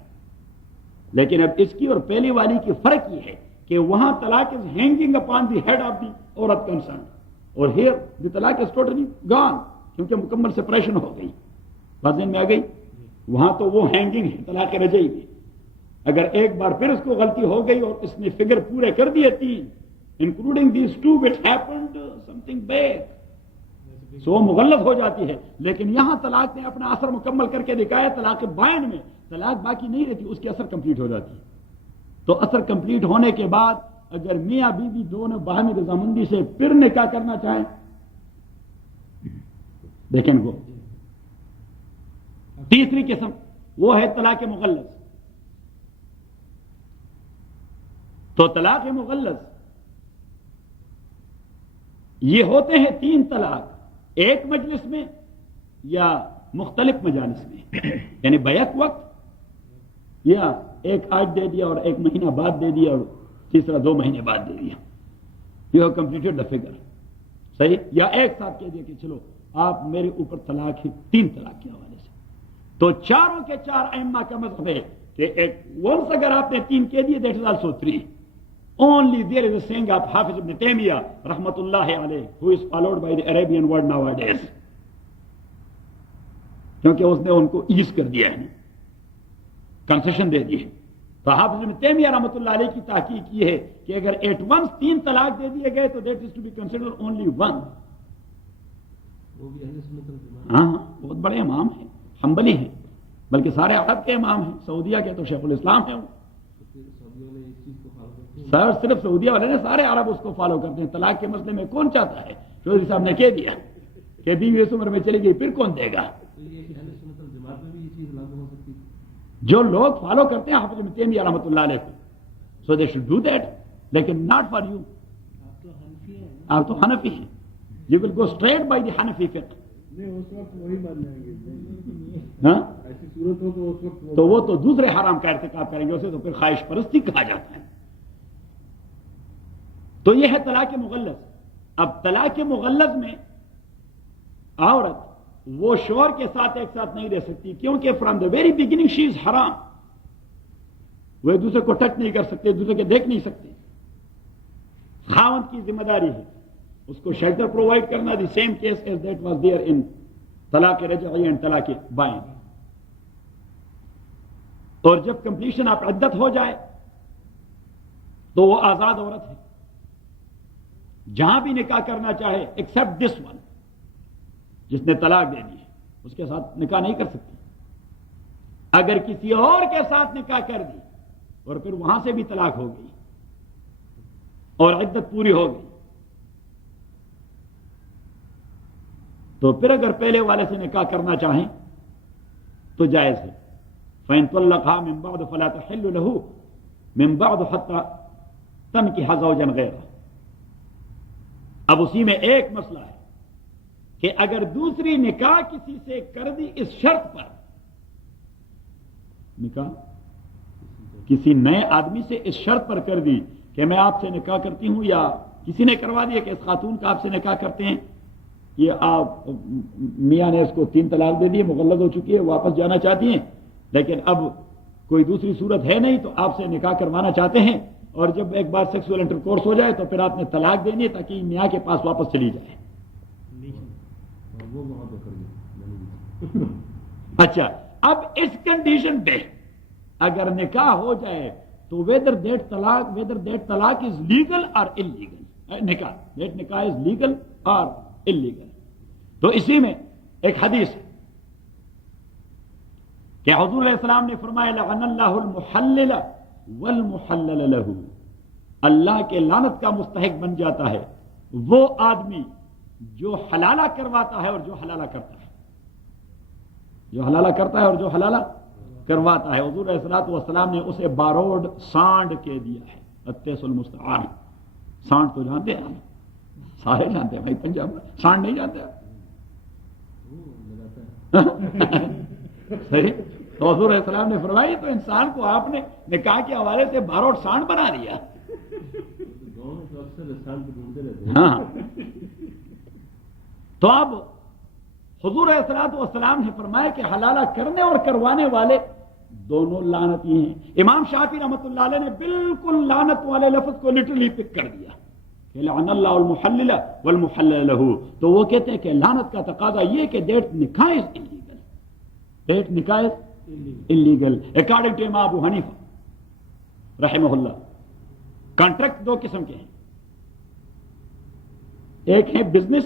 لیکن اب اس کی اور پہلی والی کی فرق یہ ہے کہ وہاں طلاق is hanging upon the head of the عورت کنسرن, اور ہیئر دی طلاق از ٹوٹلی گان, کیونکہ مکمل سپریشن ہو گئی. بات میں آ گئی؟ وہاں تو وہ ہینگنگ ہے طلاق رجعی میں. اگر ایک بار پھر اس کو غلطی ہو گئی اور اس نے فگر پورے کر دیے 3 including these 2 which happened something bad, سو وہ مغلظ ہو جاتی ہے. لیکن یہاں طلاق نے اپنا اثر مکمل کر کے دکھایا. طلاق بائن میں طلاق باقی نہیں رہتی, اس کی اثر کمپلیٹ ہو جاتی ہے. تو اثر کمپلیٹ ہونے کے بعد اگر میاں بیوی دونوں باہمی رضامندی سے پھر نکاح کرنا چاہیں, دیکھیں کو تیسری قسم وہ ہے طلاق مغلظ. تو طلاق مغلظ یہ ہوتے ہیں 3 طلاق, ایک مجلس میں یا مختلف مجالس میں, یعنی بیک وقت, یا ایک آج دے دیا اور 1 مہینہ بعد دے دیا اور تیسرا 2 مہینے بعد دے دیا. You have completed the figure. صحیح. یا ایک ساتھ کہہ دیا کہ چلو آپ میرے اوپر طلاق ہی 3 طلاق کے حوالے سے. تو چاروں کے 4 ائمہ کا مذہب ہے کہ ایک ونس اگر آپ نے 3 کہہ دیے that is also 3. Only there is a saying of Hafiz ibn Taymiyyah rahmatullahi alayh, who is followed by the Arabian world nowadays, کیونکہ اس نے ان کو ایز کر دیا ہے, کنسیشن دے دی ہے. تو حافظ ابن تیمیہ رحمۃ اللہ علیہ کی تحقیق یہ ہے کہ اگر ایٹ ونس 3 طلاق دے دیے گئے تو that is to be consider only 1. ہاں بہت بڑے امام ہیں, حنبلی ہیں, بلکہ سارے عرب کے امام ہیں. سعودیہ کے تو شیخ الاسلام ہیں. سر صرف سعودیہ والے نے, سارے عرب اس کو فالو کرتے ہیں. طلاق کے مسئلے میں کون چاہتا ہے, چودھری صاحب نے کہہ دیا کہ بیوی اس عمر میں چلی گئی پھر کون دے گا. جو لوگ فالو کرتے ہیں حافظ ابن تیمیہ رحمۃ اللہ علیہ کو, so they should do that, لیکن ناٹ فار یو. آپ تو حنفی ہیں, you will go straight by the Hanafi فقہ. اس وقت وہی مان جائیں گے. ہاں ایسی صورت ہو تو اس وقت تو وہ تو دوسرے حرام کا ارتکاب کریں گے, اسے تو پھر خواہش پرستی کہا جاتا ہے. تو یہ ہے طلاق مغلظ. اب طلاق مغلظ میں عورت وہ شوہر کے ساتھ ایک ساتھ نہیں رہ سکتی, کیونکہ فرام دا ویری بگننگ شی از حرام. وہ ایک دوسرے کو ٹچ نہیں کر سکتے, ایک دوسرے کے دیکھ نہیں سکتے. خاوند کی ذمہ داری ہے اس کو شیلٹر پرووائڈ کرنا, the same case as that was there in طلاق رجعی اینڈ طلاق بائن. اور جب کمپلیشن آف عدت ہو جائے تو وہ آزاد عورت ہے, جہاں بھی نکاح کرنا چاہے ایکسپٹ دس ون, جس نے طلاق دے دی ہے اس کے ساتھ نکاح نہیں کر سکتی. اگر کسی اور کے ساتھ نکاح کر دی اور پھر وہاں سے بھی طلاق ہو گئی اور عدت پوری ہو گئی, تو پھر اگر پہلے والے سے نکاح کرنا چاہیں تو جائز ہے. فَإِن طَلَّقَهَا مِن بَعْدُ فَلَا تَحِلُّ لَهُ مِن بَعْدُ حَتَّى تَنكِحَ زَوْجًا غَيْرَهُ. اب اسی میں ایک مسئلہ ہے کہ اگر دوسری نکاح کسی سے کر دی اس شرط پر, نکاح کسی نئے آدمی سے اس شرط پر کر دی کہ میں آپ سے نکاح کرتی ہوں, یا کسی نے کروا دیا کہ اس خاتون کا آپ سے نکاح کرتے ہیں, یہ آپ میاں نے اس کو 3 طلاق دے دی, مغلظ ہو چکی ہے, واپس جانا چاہتی ہیں, لیکن اب کوئی دوسری صورت ہے نہیں تو آپ سے نکاح کروانا چاہتے ہیں, اور جب ایک بار سیکسول انٹر کورس ہو جائے تو پھر آپ نے طلاق دینی ہے تاکہ میاں کے پاس واپس چلی جائے. اچھا, اب اس کنڈیشن پہ اگر نکاح ہو جائے تو ویدر دیٹ طلاق از لیگل اور انلیگل. نکاح از لیگل اور انلیگل. تو اسی میں ایک حدیث کہ حضور علیہ السلام نے فرمایا لعن اللہ المحلل والمحلل له, اللہ کے لعنت کا مستحق بن جاتا ہے وہ آدمی جو حلالہ کرواتا ہے اور جو حلالہ کرتا ہے, جو حلالہ کرتا ہے اور جو حلالہ کرواتا ہے. حضور علیہ الصلوۃ والسلام نے اسے باروڈ سانڈ کہہ دیا ہے. التیس المستعان, سانڈ تو جانتے ہیں, سارے جانتے ہیں بھائی, پنجاب سانڈ نہیں جانتے صحیح. تو حضور علیہ السلام نے فرمائی تو انسان کو آپ نے نکاح کے حوالے سے باروڈ سانڈ بنا دیا. ہاں, تو اب حضور علیہ الصلوۃ والسلام نے فرمایا کہ حلالہ کرنے اور کروانے والے دونوں لعنتی ہیں. امام شافعی رحمۃ اللہ علیہ نے بالکل لعنت والے لفظ کو لٹرلی پک کر دیا کہ لعن اللہ المحلل والمحلل له. تو وہ کہتے ہیں کہ لعنت کا تقاضا یہ کہ دیٹ نکاح از انلیگل, دیٹ نکاح از انلیگل اکارڈنگ ٹو امام ابو حنیفہ رحمہ اللہ. کانٹریکٹ 2 قسم کے ہیں, ایک ہے بزنس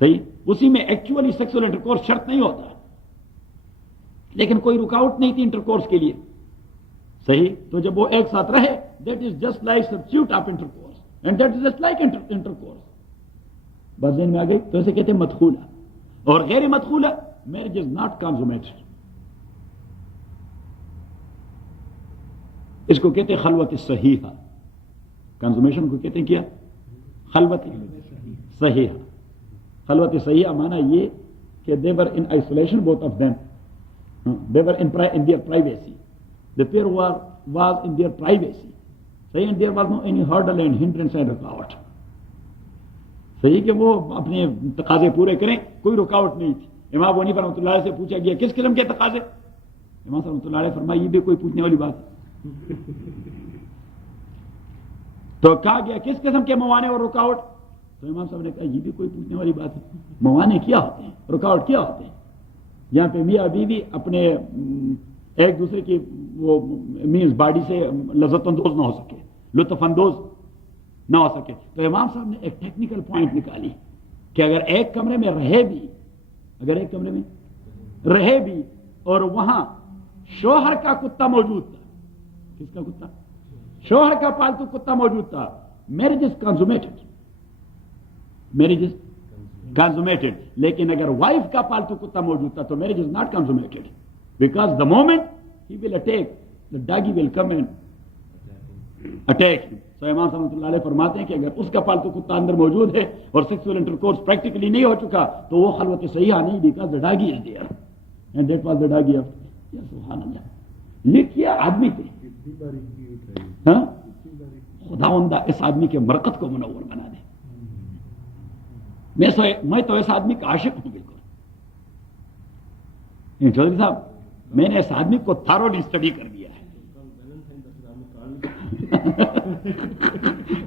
صحیح, اسی میں ایکچولی سیکسول انٹرکورس شرط نہیں ہوتا, لیکن کوئی رکاوٹ نہیں تھی انٹرکورس کے لیے, صحیح. تو جب وہ ایک ساتھ رہے, that is just like substitute of intercourse, and that is just like intercourse. بس ذہن میں آ گئی. تو اسے کہتے ہیں مدخولہ. اور غیر مدخولہ, میرج از ناٹ کنزومیٹڈ, اس کو کہتے ہیں خلوت صحیحہ. کنزومیشن کو کہتے ہیں کیا؟ خلوت صحیحہ. خلوت صحیحہ معنی یہ کہ they were in isolation, both of them. They were in their privacy. The pair was in their privacy. صحیح, and there was no any hurdle and hindrance and رکاوٹ. صحیح کہ وہ اپنے تقاضے پورے کریں, کوئی رکاوٹ نہیں تھی. امام ابو حنیفہ رحمۃ اللہ علیہ سے پوچھا گیا کس قسم کے تقاضے؟ امام صاحب رحمۃ اللہ علیہ فرمایا یہ بھی کوئی پوچھنے والی بات ہے. تو کہا گیا کس قسم کے موانع اور رکاوٹ؟ تو امام صاحب نے کہا یہ بھی کوئی پوچھنے والی بات ہے. موانع کیا ہوتے ہیں, رکاوٹ کیا ہوتے ہیں؟ یہاں پہ میاں بیوی اپنے ایک دوسرے کی وہ مینز باڈی سے لذت اندوز نہ ہو سکے, لطف اندوز نہ ہو سکے. تو امام صاحب نے ایک ٹیکنیکل پوائنٹ نکالی کہ اگر ایک کمرے میں رہے بھی اور وہاں شوہر کا کتا موجود تھا. کس کا کتا؟ شوہر کا پالتو کتا موجود تھا. Marriage is کنزومیٹڈ. لیکن اگر وائف کا پالتو کتا موجود تھا تو marriage is not کنزومیٹڈ, because the moment he will attack, the doggy will come and attack ہم. تو امام صاحب اللہ علیہ فرماتے ہیں کہ اگر اس کا پالتو کتا اندر موجود ہے اور سیکسول انٹرکورس پریکٹیکلی نہیں ہو چکا تو وہ خلوت صحیحہ نہیں, because the doggy is there and that was the doggy of. سبحان اللہ. لکھیے آدمی تھے, ہاں, خداوندہ اس آدمی کے مرکت کو منور بنا دے. میں تو اس آدمی کا عاشق ہوں بالکل. چودھری صاحب, میں نے اس آدمی کو تھارولی اسٹڈی کر دیا ہے.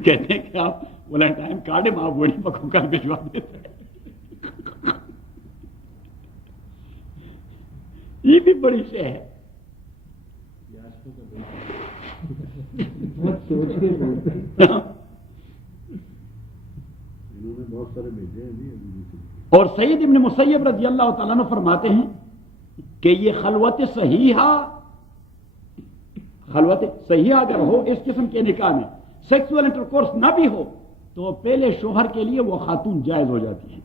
کہتے ہیں کہ آپ ویلنٹائن کارڈ ہے, آپ ویڈنگ پکو کر بھجوا دیتے. یہ بھی بڑی شے ہے. اور سعید ابن مسیب رضی اللہ تعالیٰ عنہ فرماتے ہیں کہ یہ خلوت صحیحہ اگر ہو اس قسم کے نکاح میں, سیکسول انٹرکورس نہ بھی ہو, تو پہلے شوہر کے لیے وہ خاتون جائز ہو جاتی ہے.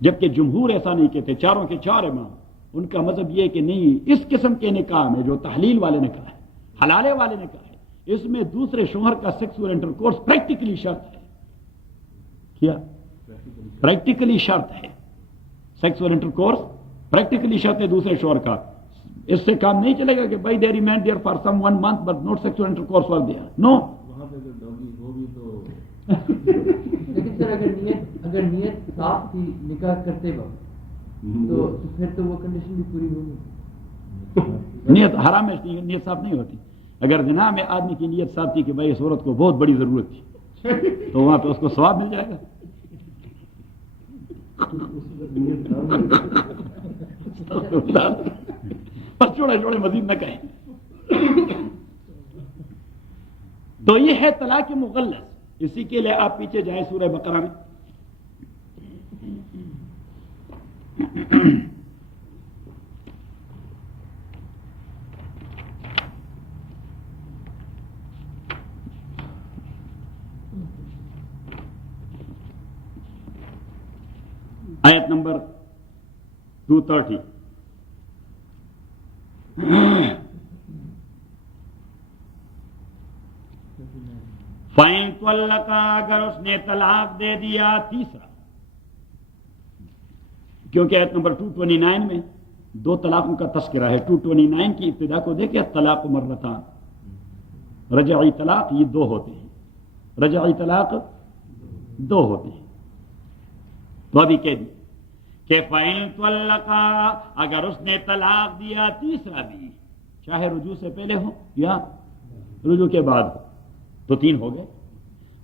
جبکہ جمہور ایسا نہیں کہتے, چاروں کے چار امام, ان کا مذہب یہ کہ نہیں, اس قسم کے نکاح میں جو تحلیل والے نکاح ہے, حلالے والے نکاح ہے, اس میں دوسرے شوہر کا سیکسول انٹرکورس پریکٹیکلی شرط ہے. کیا پریکٹیکلی شرط ہے؟ سیکسول انٹرکورس پریکٹیکلی شرط ہے دوسرے شوہر کا. اس سے کام نہیں چلے گا کہ بھائی they remained there for some 1 month but not sexual intercourse was there. No. وہاں پہ اگر ڈاگی ہو بھی تو لیکن سر اگر نیت صاف تھی نکاح کرتے وقت تو پھر تو وہ کنڈیشن بھی پوری ہوگی. نیت حرام ہے, نیت صاف نہیں ہوتی. اگر زنا میں آدمی کی نیت صاف تھی کہ بھائی اس عورت کو بہت بڑی ضرورت تھی تو وہاں پہ اس کو ثواب مل جائے گا. بس چھوڑے مزید نہ کہیں. تو یہ ہے طلاق مغلظ. اسی کے لیے آپ پیچھے جائیں سورہ بقرہ میں. آیت نمبر 230. فَإِن طَلَّقَا, اگر اس نے طلاق دے دیا. تیسرا, کیونکہ آیت نمبر 229 میں 2 طلاقوں کا تذکرہ ہے. 229 کی ابتدا کو دیکھیں, طلاق مرتان, رجعی طلاق یہ 2 ہوتے ہیں. رجعی طلاق 2 ہوتے ہیں. تو ابھی کہہ دی کہ فَإِن طَلَّقَا, اگر اس نے طلاق دیا تیسرا بھی, چاہے رجوع سے پہلے ہو یا رجوع کے بعد ہو, تو 3 ہو گئے.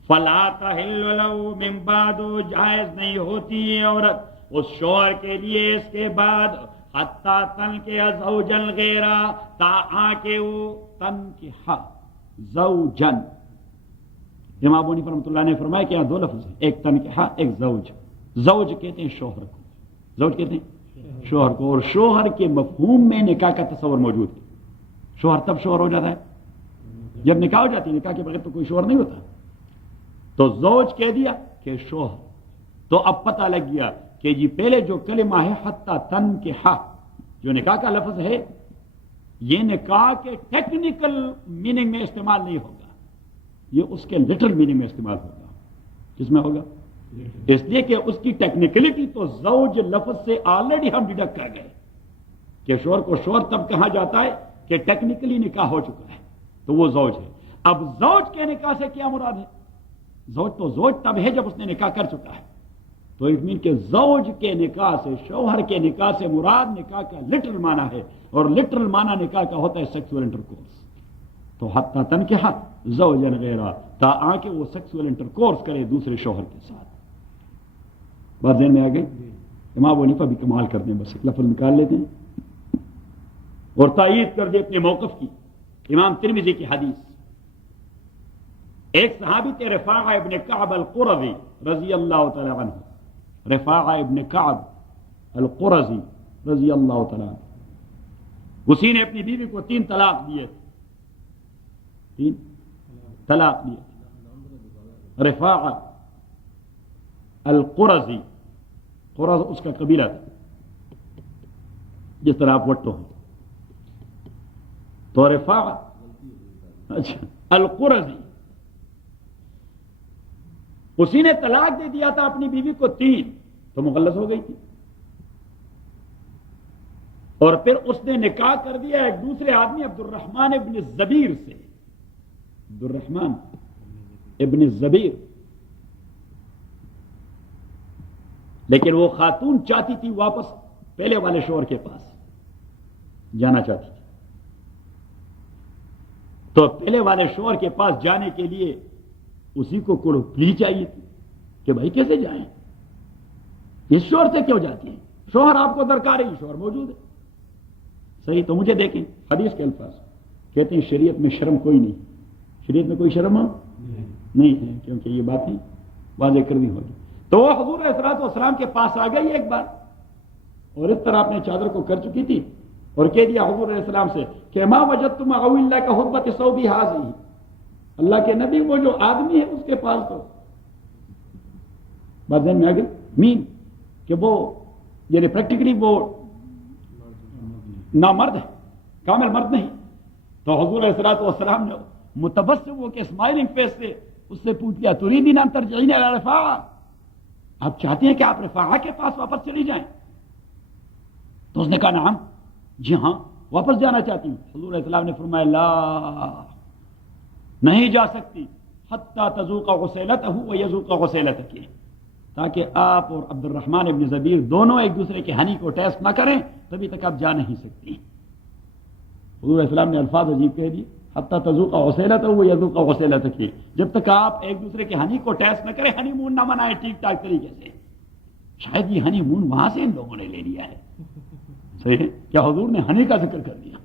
فَلَا تَحِلُّ لَهُ مِن بَعْدُ, جائز نہیں ہوتی عورت اس شوہر کے لیے اس کے بعد, حَتَّى تَنْكِحَ زَوْجًا غَيْرَهُ, تا کہ وہ تنکحہ زوجن. امام ابو حنیفہ رحمۃ اللہ نے فرمایا کہ یہاں 2 لفظ ہیں, ایک تنکحہ ایک زوج. زوج کہتے ہیں شوہر کو، زوج کہتے ہیں شوہر کو، اور شوہر کے مفہوم میں نکاح کا تصور موجود ہے۔ شوہر تب شوہر ہو جاتا ہے جب نکاح ہو جاتی ہے، نکاح کے بغیر تو کوئی شوہر نہیں ہوتا۔ تو زوج کہہ دیا کہ شوہر، تو اب پتہ لگ گیا کہ جی پہلے جو کلمہ ہے حتی تنکحہ، جو نکاح کا لفظ ہے، یہ نکاح کے ٹیکنیکل میننگ میں استعمال نہیں ہوگا، یہ اس کے لٹرل میننگ میں استعمال ہوگا۔ کس میں ہوگا؟ اس لیے کہ اس کی ٹیکنیکلٹی تو زوج لفظ سے آلریڈی ہم ڈیڈکٹ کر گئے کہ شوہر کو شوہر تب کہا جاتا ہے کہ ٹیکنیکلی نکاح ہو چکا ہے، تو وہ زوج ہے۔ اب زوج کے نکاح سے کیا مراد ہے؟ زوج تو زوج تب ہے جب اس نے نکاح کر چکا ہے، تو اس مین کہ زوج کے نکاح سے، شوہر کے نکاح سے مراد نکاح کا لٹرل معنی ہے، اور لٹرل معنی نکاح کا ہوتا ہے سیکسول انٹرکورس۔ تو حتی تنکحہ زوجا غیرہ، تا آکے وہ سیکسول انٹرکورس کرے دوسرے شوہر کے ساتھ۔ بات ذہن میں آ گئی؟ امام ابو حنیفہ بھی کمال کرتے ہیں، بس ایک لفظ نکال لیتے ہیں اور تائید کر دے اپنے موقف کی۔ امام ترمذی کی حدیث، ایک صحابی تھے رفاعہ ابن کعب القرظی رضی اللہ تعالی عنہ، رفاعہ ابن کعب القرظی رضی اللہ تعالی عنہ، اسی نے اپنی بیوی کو 3 طلاق دیے، 3 طلاق دیے۔ رفاعہ القرظی، قرظ اس کا قبیلہ تھا، جس طرح آپ وٹو ہو، تو رفاعہ اچھا القرظی، اسی نے طلاق دے دیا تھا اپنی بیوی کو 3، تو مغلظ ہو گئی تھی، اور پھر اس نے نکاح کر دیا ایک دوسرے آدمی عبد الرحمن ابن الزبیر سے، عبد الرحمن ابن الزبیر، لیکن وہ خاتون چاہتی تھی واپس پہلے والے شوہر کے پاس جانا چاہتی تھی، تو پہلے والے شوہر کے پاس جانے کے لیے اسی کو کوئی پلی چاہیے تھی کہ بھائی کیسے جائیں، اس شوہر سے کیوں جاتی ہیں، شوہر آپ کو درکار ہے، شوہر موجود ہے، صحیح۔ تو مجھے دیکھیں حدیث کے الفاظ کہتے ہیں شریعت میں شرم کوئی نہیں، شریعت میں کوئی شرم نہیں ہے، کیونکہ یہ باتیں واضح کرنی ہوگی۔ تو وہ حضور علیہ الصلوۃ والسلام کے پاس آ گئی ایک بار، اور اس طرح اپنے چادر کو کر چکی تھی، اور کہہ دیا حضور علیہ السلام سے کہ ما وجدت مع اللہ کا حربت ثوبی ھذہ، اللہ کے نبی وہ جو آدمی ہے اس کے پاس تو بات میں آ گئی مین کہ وہ یعنی پریکٹیکلی وہ نامرد ہے، کامل مرد نہیں۔ تو حضور علیہ الصلوۃ والسلام نے متبسم ہو کے اسمائلنگ فیس سے اس سے پوچھ لیا تريدين ان ترجعين الى رفاعہ، آپ چاہتے ہیں کہ آپ رفاعہ کے پاس واپس چلی جائیں؟ تو اس نے کہا نعم، جی ہاں واپس جانا چاہتی ہوں۔ حضور علیہ السلام نے فرمایا لا، نہیں جا سکتی حتی تذوق غسیلتہ ویذوق غسیلتک، تاکہ آپ اور عبد الرحمن ابن زبیر دونوں ایک دوسرے کے ہنی کو ٹیسٹ نہ کریں، تبھی تک آپ جا نہیں سکتی۔ حضور علیہ السلام نے الفاظ عجیب کہہ دی، حتی تذوق غسیلتہ ویذوق غسیلتک، جب تک آپ ایک دوسرے کے ہنی کو ٹیسٹ نہ کریں، ہنی مون نہ منائیں ٹھیک ٹھاک طریقے سے۔ شاید یہ ہنی مون وہاں سے ان لوگوں نے لے لیا ہے، صحیح ہے کیا حضور نے ہنی کا ذکر کر دیا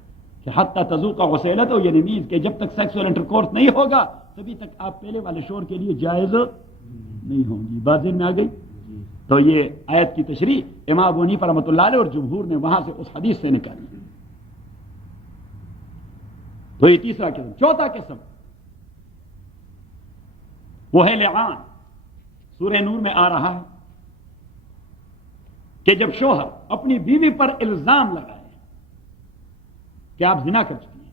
کہ حتی تذوق غسیلتہ، یعنی مینز کہ جب تک سیکسول انٹرکورس نہیں ہوگا تبھی تک آپ پہلے والے شوہر کے لیے جائز نہیں ہوں گی۔ بات میں آ گئی؟ تو یہ آیت کی تشریح امام ابو حنیفہ رحمۃ اللہ علیہ اور جمہور نے وہاں سے اس حدیث سے نکالی۔ تو یہ تیسرا قسم۔ چوتھا قسم وہ ہے لعان، سورہ نور میں آ رہا ہے کہ جب شوہر اپنی بیوی پر الزام لگائے کہ آپ زنا کر چکی ہیں،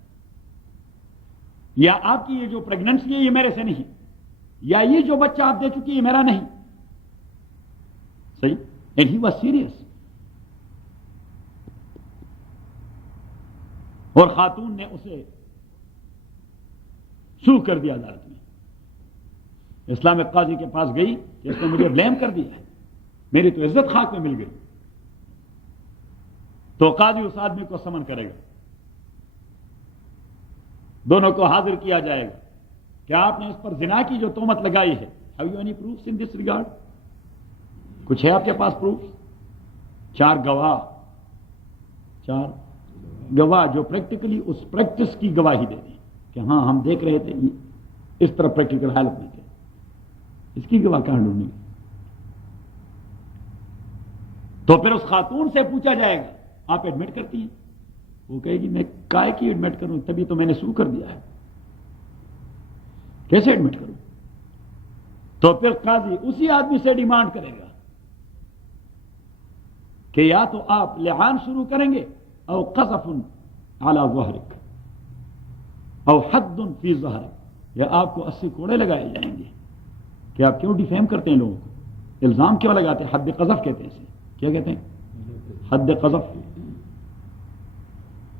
یا آپ کی یہ جو پریگننسی ہے یہ میرے سے نہیں، یا یہ جو بچہ آپ دے چکی ہے میرا نہیں، صحیح، اینڈ ہی واز سیریس، اور خاتون نے اسے سو کر دیا عدالت میں، اسلامک قاضی کے پاس گئی کہ اس نے مجھے بلیم کر دیا ہے، میری تو عزت خاک میں مل گئی، تو قاضی اس آدمی کو سمن کرے گا، دونوں کو حاضر کیا جائے گا کہ آپ نے اس پر زنا کی جو تہمت لگائی ہے، have you any proofs in this regard, کچھ ہے آپ کے پاس پروف؟ 4 گواہ جو پریکٹیکلی اس پریکٹس کی گواہی دے دیں کہ ہاں ہم دیکھ رہے تھے اس طرح پریکٹیکل حالت نہیں تھے، اس کی گواہ کہاں ڈھونڈنی؟ تو پھر اس خاتون سے پوچھا جائے گا آپ ایڈمٹ کرتی ہیں؟ وہ کہے گی میں کائے کی ایڈمٹ کروں، تبھی تو میں نے سو کر دیا ہے، کیسے ایڈمٹ کروں؟ تو پھر قاضی اسی آدمی سے ڈیمانڈ کرے گا کہ یا تو آپ لعان شروع کریں گے او قذف علی ظہرک او حد فی ظہرک، یا آپ کو 80 کوڑے لگائے جائیں گے کہ آپ کیوں ڈیفیم کرتے ہیں لوگوں کو، الزام کیوں لگاتے ہیں؟ حد قذف کہتے ہیں اسے، کیا کہتے ہیں؟ حد قذف۔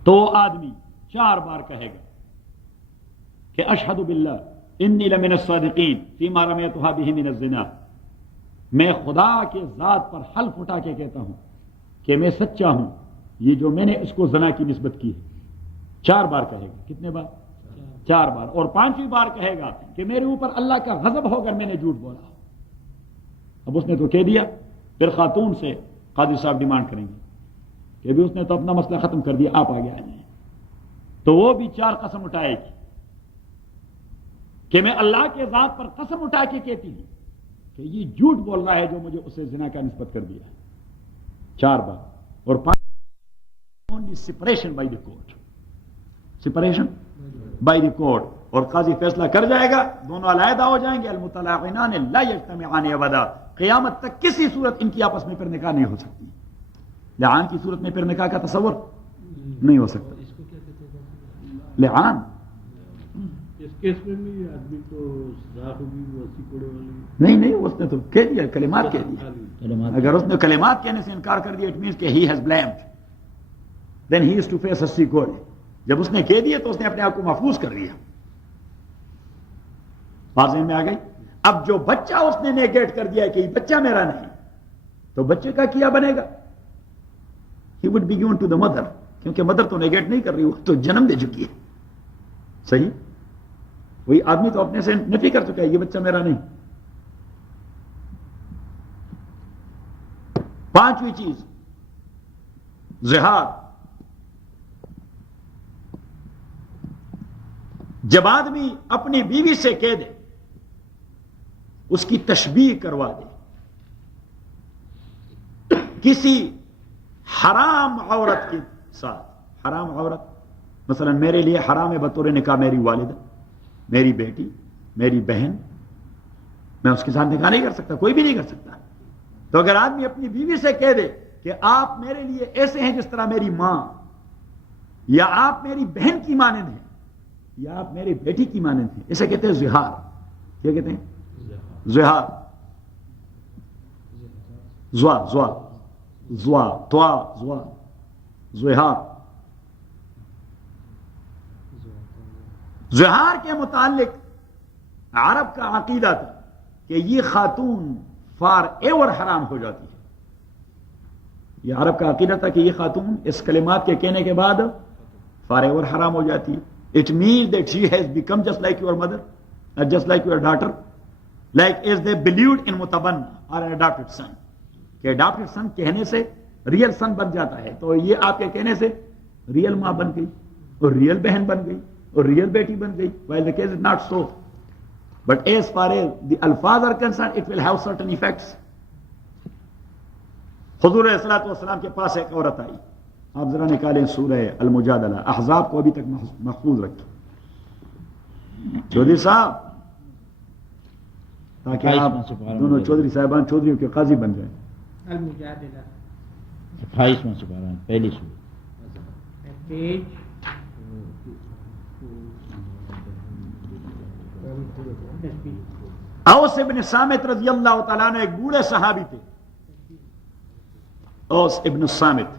تو آدمی 4 بار کہے گا کہ اشہد باللہ انی لمن الصادقین فیما رمیتها بہ من الزنا، میں خدا کے ذات پر حلف اٹھا کے کہتا ہوں کہ میں سچا ہوں یہ جو میں نے اس کو زنا کی نسبت کی ہے۔ 4 بار کہے گا، کتنے بار؟ 4 بار۔ اور 5ویں بار کہے گا کہ میرے اوپر اللہ کا غضب ہو کر میں نے جھوٹ بولا۔ اب اس نے تو کہہ دیا، پھر خاتون سے قاضی صاحب ڈیمانڈ کریں گے کہ بھی اس نے تو اپنا مسئلہ ختم کر دیا، آپ آگے آ جائیں، تو وہ بھی 4 قسم اٹھائے گی کہ میں اللہ کے ذات پر قسم اٹھا کے کہتی ہوں کہ یہ جھوٹ بول رہا ہے جو مجھے اسے زنا کا نسبت کر دیا۔ 4 بار۔ اور 5 only separation by the court, separation by the court, اور قاضی فیصلہ کر جائے گا، دونوں علیحدہ ہو جائیں گے۔ المطلقان لا یجتمعان ابدا، قیامت تک کسی صورت ان کی آپس میں پھر نکاح نہیں ہو سکتی، لعان کی صورت میں پھر نکاح کا تصور نہیں ہو سکتا۔ اس کو کیا کہتے ہیں؟ لعان اس کیس میں بھی آدمی کو سزا ہوگی وہ 80 کوڑے والی؟ نہیں، اس نے تو کہہ دیا، کلمات کہہ دیا۔ اگر اس نے کلمات کہنے سے انکار کر دیا اٹ مینس کہ he has blamed, then he is to face 80 کوڑے۔ جب اس نے کہہ دیا تو اس نے اپنے آپ کو محفوظ کر دیا۔ بات میں آ گئی؟ اب جو بچہ اس نے نیگیٹ کر دیا کہ یہ بچہ میرا نہیں، تو بچے کا کیا بنے گا؟ He would be given to the mother, کیونکہ مدر تو نیگیٹ نہیں کر رہی، وہ تو جنم دے چکی ہے۔ صحیح؟ وہی آدمی تو اپنے سے نفی کر چکا ہے، یہ بچہ میرا نہیں۔ 5ویں چیز زہار۔ جب آدمی اپنی بیوی سے کہہ دے، اس کی تشبیہ کروا دے کسی حرام عورت کے ساتھ، حرام عورت مثلا میرے لیے حرام ہے بطور نکاح میری والدہ، میری بیٹی، میری بہن، میں اس کے ساتھ نکاح نہیں کر سکتا، کوئی بھی نہیں کر سکتا۔ تو اگر آدمی اپنی بیوی سے کہہ دے کہ آپ میرے لیے ایسے ہیں جس طرح میری ماں، یا آپ میری بہن کی مانند ہیں، یا آپ میری بیٹی کی مانند ہیں، اسے کہتے ہیں زہار۔ کیا کہتے ہیں؟ زہار۔ زوا زوا زوا توا زوا زہار۔ زہار کے متعلق عرب کا عقیدہ تھا کہ یہ خاتون فار ایور حرام ہو جاتی ہے۔ یہ عرب کا عقیدہ تھا کہ یہ خاتون اس کلمات کے کہنے کے بعد فار ایور حرام ہو جاتی ہے۔ It means that she has become just like your mother, just like your daughter, like as they believed in mutabanna or an adopted son. کہ adopted son کہنے سے ریئل son بن جاتا ہے، تو یہ آپ کے کہنے سے ریئل ماں بن گئی اور ریئل بہن بن گئی اور ریئل بیٹی بن گئی. While the case is not so, but as far as the alfaz are concerned, it will have certain effects. حضور علیہ الصلوۃ والسلام کے پاس ایک عورت آئی، آپ ذرا نکالیں سورہ المجادلہ، احزاب کو ابھی تک محفوظ رکھیں چودھری صاحب، تاکہ آپ دونوں چودھری صاحبان چودھریوں کے قاضی بن جائیں۔ المجادلہ 28واں سپارہ، پہلی سورہ، پیج اوس ابن صامت رضی اللہ تعالیٰ عنہ ایک بوڑھے صحابی تھے، اوس ابن صامت۔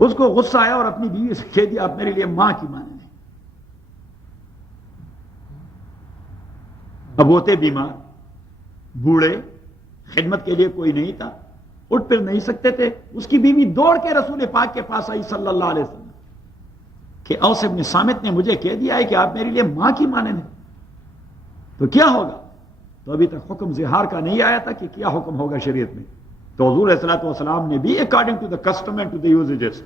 اس کو غصہ آیا اور اپنی بیوی سے کہہ دیا آپ میرے لیے ماں کی مانند ہیں۔ اب ہوتے بیمار، بوڑھے، خدمت کے لیے کوئی نہیں تھا، اٹھ پھر نہیں سکتے تھے۔ اس کی بیوی دوڑ کے رسول پاک کے پاس آئی صلی اللہ علیہ وسلم کہ اوس ابن صامت نے مجھے کہہ دیا ہے کہ آپ میرے لیے ماں کی مانند ہیں، تو کیا ہوگا؟ تو ابھی تک حکم زہار کا نہیں آیا تھا کہ کیا حکم ہوگا شریعت میں۔ تو حضور علیہ الصلوۃ والسلام نے بھی according to the custom and to the usages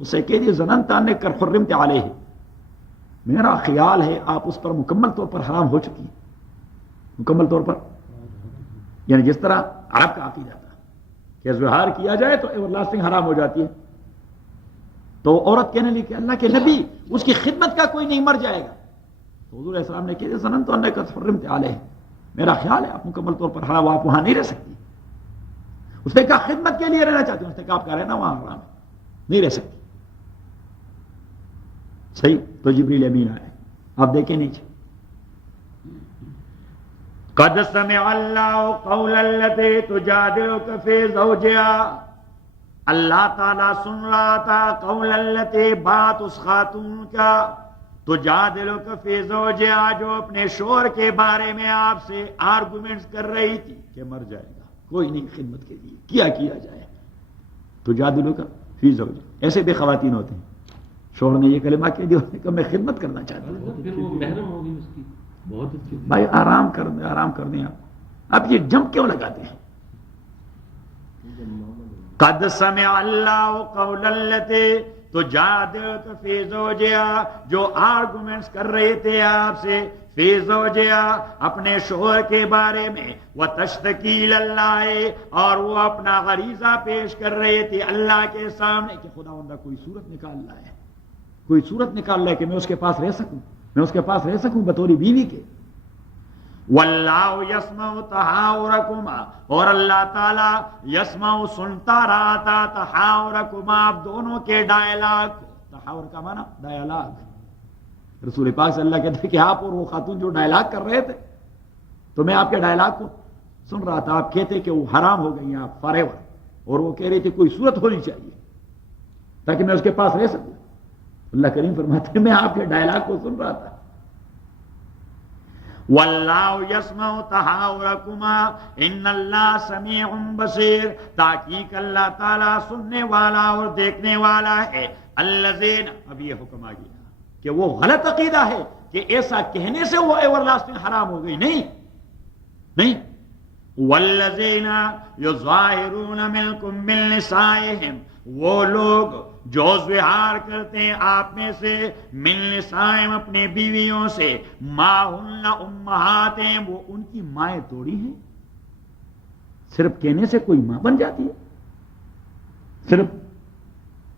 اسے کہہ دیا ظننت انک قد حرمت علیہ، میرا خیال ہے آپ اس پر مکمل طور پر حرام ہو چکی ہیں، مکمل طور پر یعنی جس طرح عرب کا عقیدہ تھا کہ ظہار کیا جائے تو ایور لاسٹنگ حرام ہو جاتی ہے، تو عورت کہنے لگی کہ اللہ کے نبی اس کی خدمت کا کوئی نہیں مر جائے گا، تو حضور علیہ السلام نے کہا سنن تو اللہ کا حرمت علیہ، میرا خیال ہے آپ مکمل طور پر حرام، آپ وہاں نہیں رہ سکتی۔ اس نے کہا خدمت کے لیے رہنا چاہتی ہوں، اس نے کہا آپ کا رہنا وہاں حرام ہے، نہیں رہ سکتی۔ صحیح، تو جبریل امین آئے، آپ دیکھیں نیچے، قد سمع اللہ قول التی تجادلک فی زوجہا، اللہ تعالیٰ سن رہا تھا قول التی، بات اس خاتون کا، تجادلک فی زوجہا، جو اپنے شوہر کے بارے میں آپ سے آرگومنٹس کر رہی تھی کہ مر جائے گا، کوئی نہیں خدمت کے لیے کیا جائے، تجادلک فی زوجہا۔ ایسے بھی خواتین ہوتے ہیں، شوہر نے یہ کلمہ کہہ دیا کہ میں خدمت کرنا چاہتا ہوں، پھر وہ محرم ہوگی اس کی، بہت اچھی بھائی آرام کر دیں آپ یہ جم کیوں لگاتے ہیں؟ قد سمع اللہ قول التی تجادلک فی زوجہا، جو آرگومنٹس کر رہے تھے آپ سے، فی زوجہا، اپنے شوہر کے بارے میں، وتشتکی الی اللہ، اور وہ اپنا غریضہ پیش کر رہے تھے اللہ کے سامنے کہ خداوندہ کوئی صورت نکال لائے، کوئی صورت نکال لائے کہ میں اس کے پاس رہ سکوں، میں اس کے پاس رہ سکوں بطور بیوی کے۔ واللہ یسمع تحاورکما، اور اللہ تعالی یسمع سنتا رہا تھا تحاورکما، آپ دونوں کے ڈائلاگ کو۔ تحاور کا معنی ڈائلاگ، رسول پاک صلی اللہ کہتے ہیں کہ آپ اور وہ خاتون جو ڈائلاگ کر رہے تھے تو میں آپ کے ڈائلاگ کو سن رہا تھا، آپ کہتے کہ وہ حرام ہو گئی ہیں آپ فار ایور، اور وہ کہہ رہی تھی کوئی صورت ہونی چاہیے تاکہ میں اس کے پاس رہ سکوں۔ اللہ کریم فرماتے ہیں میں آپ کے ڈائلاگ کو سن رہا تھا۔ واللہ یسمع تحاورکما ان اللہ سمیع بصیر، تحقیق اللہ تعالیٰ سننے والا اور دیکھنے والا ہے۔ الذین، اب یہ حکم آ گیا کہ وہ غلط عقیدہ ہے کہ ایسا کہنے سے وہ ایور لاسٹنگ حرام ہو گئی، نہیں۔ والذین یظاہرون منکم من نسائہم، وہ لوگ جو ظہار کرتے ہیں آپ میں سے، من نسائہم، اپنے بیویوں سے، ما ہن امہاتہم، وہ ان کی مائیں توڑی ہیں۔ صرف کہنے سے کوئی ماں بن جاتی ہے؟ صرف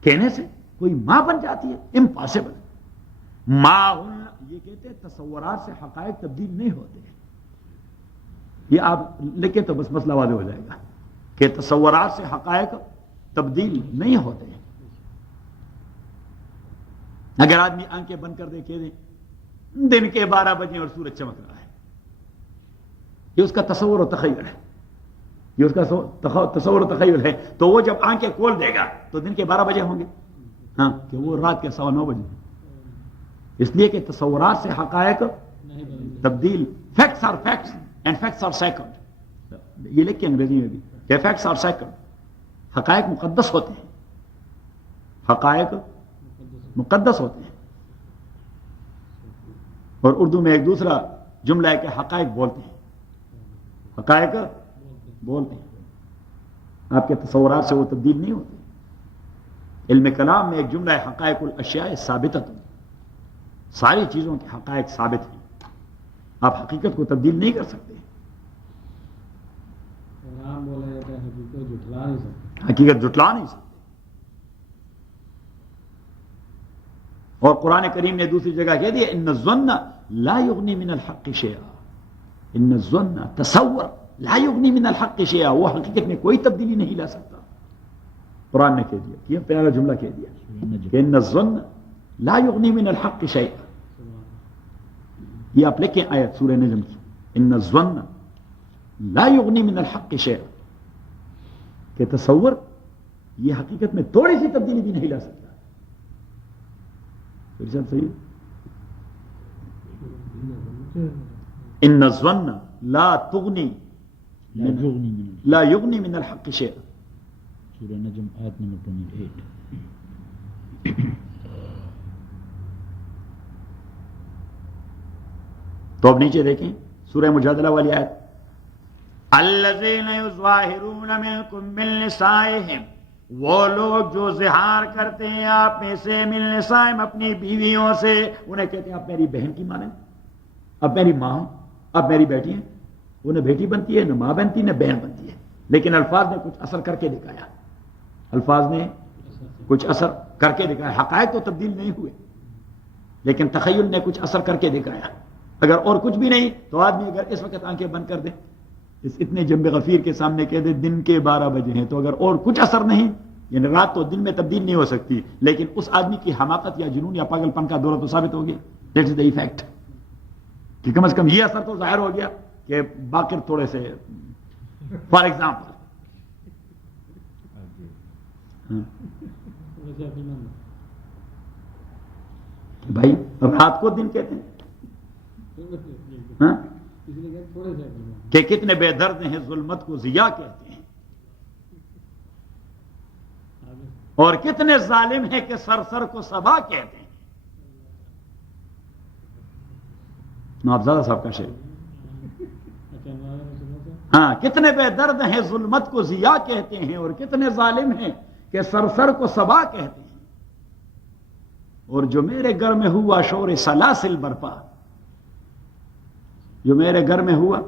کہنے سے کوئی ماں بن جاتی ہے؟ امپاسبل۔ ما ہن، یہ کہتے ہیں تصورات سے حقائق تبدیل نہیں ہوتے، یہ آپ لکھیں تو بس مسئلہ واضح ہو جائے گا کہ تصورات سے حقائق تبدیل نہیں ہوتے ہیں۔ اگر آدمی آنکھیں بند کر دے، کہہ دیں دن کے 12 بجے اور سورج چمک رہا ہے، یہ اس کا تصور و تخیل ہے، یہ اس کا تصور و تخیل ہے، تو وہ جب آنکھیں کھول دے گا تو دن کے 12 بجے ہوں گے، ہاں، کہ وہ رات کے 9:15 بجے، اس لیے کہ تصورات سے حقائق تبدیل، facts are facts and facts are second, یہ لکھ کے انگریزی میں بھی کہ فیکٹس آر سیکنڈ، حقائق مقدس ہوتے ہیں، حقائق مقدس ہوتے ہیں، اور اردو میں ایک دوسرا جملہ ہے کہ حقائق بولتے ہیں، حقائق بولتے ہیں، آپ کے تصورات سے وہ تبدیل نہیں ہوتے۔ علم کلام میں ایک جملہ ہے حقائق الاشیاء ثابتۃ، ساری چیزوں کے حقائق ثابت ہیں، آپ حقیقت کو تبدیل نہیں کر سکتے، بولا جاتا ہے حقیقت جھٹلا نہیں سکتے، حقیقت جھٹلا نہیں سکتے۔ اور قرآن کریم نے دوسری جگہ کہہ دیا ان الظن لا یغنی من الحق شیئا، ان الظن، تصور، لا یغنی من الحق شیئا، وہ حقیقت میں کوئی تبدیلی نہیں لا سکتا۔ قرآن نے کہہ دیا، یہ پیارا جملہ کہہ دیا کہ ان الظن لا یغنی من الحق شیئا، یہ آپ لکھیں آیت سورہ نجم کی، ان الظن لا یغنی من الحق شیئا، کہ تصور یہ حقیقت میں تھوڑی سی تبدیلی بھی نہیں لا سکتا۔ صحیح، ان الظن لا تغنی لا یغنی من الحق شیئا، سورہ نجم آیت نمبر 28۔ تو اب نیچے دیکھیں سورہ مجادلہ والی آیت، الذین یظاہرون منکم من نسائہم، وہ لوگ جو ظہار کرتے ہیں آپ میں سے، من نسائہم، اپنی بیویوں سے، انہیں کہتے ہیں آپ میری بہن کی مانیں، آپ میری ماں ہیں، آپ میری بیٹی ہیں، وہ نہ بیٹی بنتی ہے، نہ ماں بنتی، نہ بہن بنتی ہے، لیکن الفاظ نے کچھ اثر کر کے دکھایا، الفاظ نے کچھ اثر کر کے دکھایا۔ حقائق تو تبدیل نہیں ہوئے، لیکن تخیل نے کچھ اثر کر کے دکھایا۔ اگر اور کچھ بھی نہیں تو آدمی اگر اس وقت آنکھیں بند کر دے، اس اتنے جنب غفیر کے سامنے کہہ دے دن کے 12 بجے ہیں، تو اگر اور کچھ اثر نہیں، یعنی رات تو دن میں تبدیل نہیں ہو سکتی، لیکن اس آدمی کی حماقت یا جنون یا پاگل پن کا دورہ تو ثابت ہو گیا۔ دیٹ از دا ایفیکٹ، کہ کم از کم یہ اثر تو ظاہر ہو گیا کہ باقر تھوڑے سے، فار ایگزامپل بھائی رات کو دن کہتے ہیں کہ کتنے بے درد ہیں ظلمت کو ضیاء کہتے ہیں، اور کتنے ظالم ہیں کہ سر سر کو صبا کہتے ہیں۔ نوابزادہ صاحب کا شعر، ہاں، کتنے بے درد ہیں ظلمت کو ضیاء کہتے ہیں، اور کتنے ظالم ہیں کہ سر سر کو صبا کہتے ہیں۔ اور جو میرے گھر میں ہوا شور سلاسل برپا، جو میرے گھر میں ہوا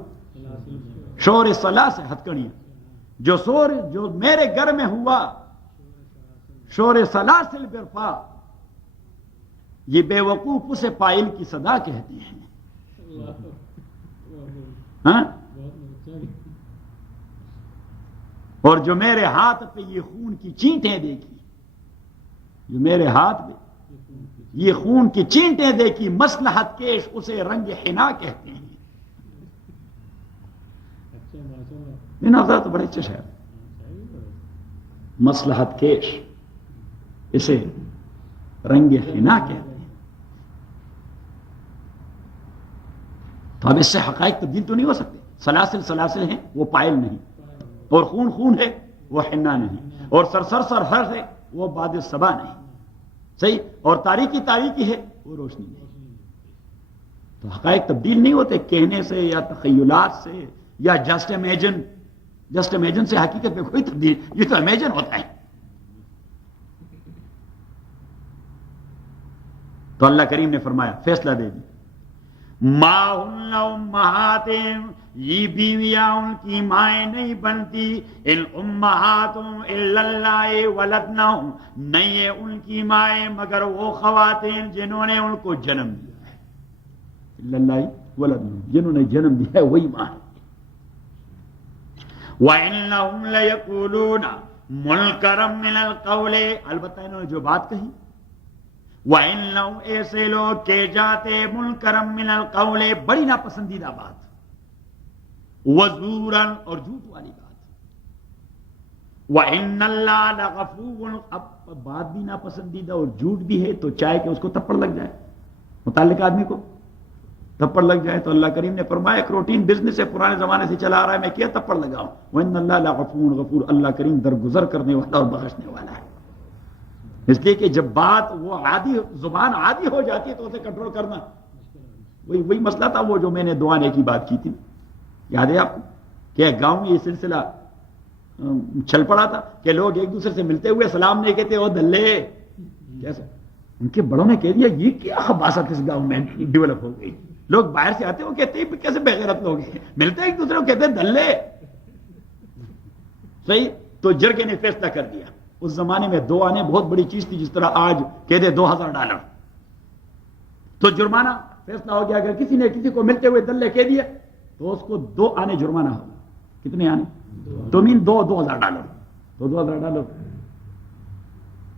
شور سلاسل، ہتکڑیاں، جو میرے گھر میں ہوا شور سلاسل برپا، یہ بے وقوف اسے پائل کی صدا کہتے ہیں۔ ہاں؟ اور جو میرے ہاتھ پہ یہ خون کی چینٹیں دیکھی، جو میرے ہاتھ پہ یہ خون کی چینٹیں دیکھی، مصلحت کیش اسے رنگ حنا کہتے ہیں۔ تو بڑے اچھے شعر، مصلحت کیش اسے رنگ حنا کہتے ہیں۔ تو اب اس سے حقائق تبدیل تو نہیں ہو سکتے۔ سلاسل سلاسل ہیں، وہ پائل نہیں، اور خون خون ہے، وہ حنا نہیں، اور سر سر سر ہر ہے، وہ باد صبا نہیں، صحیح، اور تاریکی تاریکی ہے، وہ روشنی نہیں۔ تو حقائق تبدیل نہیں ہوتے کہنے سے یا تخیلات سے یا جسٹ امیجن سے حقیقت میں کوئی تبدیل، یہ تو امیجن ہوتا ہے۔ تو اللہ کریم نے فرمایا، فیصلہ دے دی، ما ہن امہاتہم، یہ بیویاں ان کی مائیں نہیں بنتی، ان امہاتہم الا اللہ ولدنہم، نہیں ہے ان کی مائیں مگر وہ خواتین جنہوں نے ان کو جنم دیا ہے، الا اللہ ولدنہم، جنہوں نے جنم دیا ہے وہی ماں ہے۔ وَإِنَّهُمْ لَيَقُولُونَ مُنْكَرًا مِنَ الْقَوْلِ، البتہ انہوں نے جو بات کہی، وَإِنَّهُمْ ایسے لوگ کہ جاتے مُنْكَرًا مِنَ الْقَوْلِ، بڑی ناپسندیدہ بات، وَزُورًا، اور جھوٹ والی بات، وَإِنَّ اللَّهَ لَغَفُورٌ، اب بات بھی ناپسندیدہ اور جھوٹ بھی ہے، تو چاہے کہ اس کو تھپڑ لگ جائے، متعلق آدمی کو تھپڑ لگ جائے۔ تو اللہ کریم نے فرمایا ایک روٹین بزنس ہے، پرانے زمانے سے چلا آ رہا ہے، میں کیا تھپڑ لگاؤں؟ وَإِنَّ اللَّهَ لَغَفُورٌ غَفُورٌ، اللہ کریم درگزر کرنے والا اور بخشنے والا ہے۔ اس لیے کہ جب بات وہ زبان عادی ہو جاتی ہے تو اسے کنٹرول کرنا، وہی مسئلہ تھا وہ جو میں نے دعانے کی بات کی تھی، یاد ہے آپ کو کہ گاؤں میں یہ سلسلہ چل پڑا تھا کہ لوگ ایک دوسرے سے ملتے ہوئے سلام نہیں کہتے، وہ دلے، کیسے ان کے بڑوں نے کہہ دیا یہ کیا خباثت اس گاؤں میں ڈیولپ ہو گئی، لوگ باہر سے آتے وہ کہتے ہیں کیسے بے غیرت لوگ ہیں، ملتے ایک دوسرے کو کہتے ہیں دلے، صحیح۔ تو جرگے نے فیصلہ کر دیا، اس زمانے میں 2 آنے بہت بڑی چیز تھی، جس طرح آج کہہ دے $2000، تو جرمانہ فیصلہ ہو گیا، اگر کسی نے کسی کو ملتے ہوئے دلے کہہ دیا تو اس کو 2 آنے جرمانہ ہوگا۔ کتنے آنے؟ تو مین $2000، تو $2000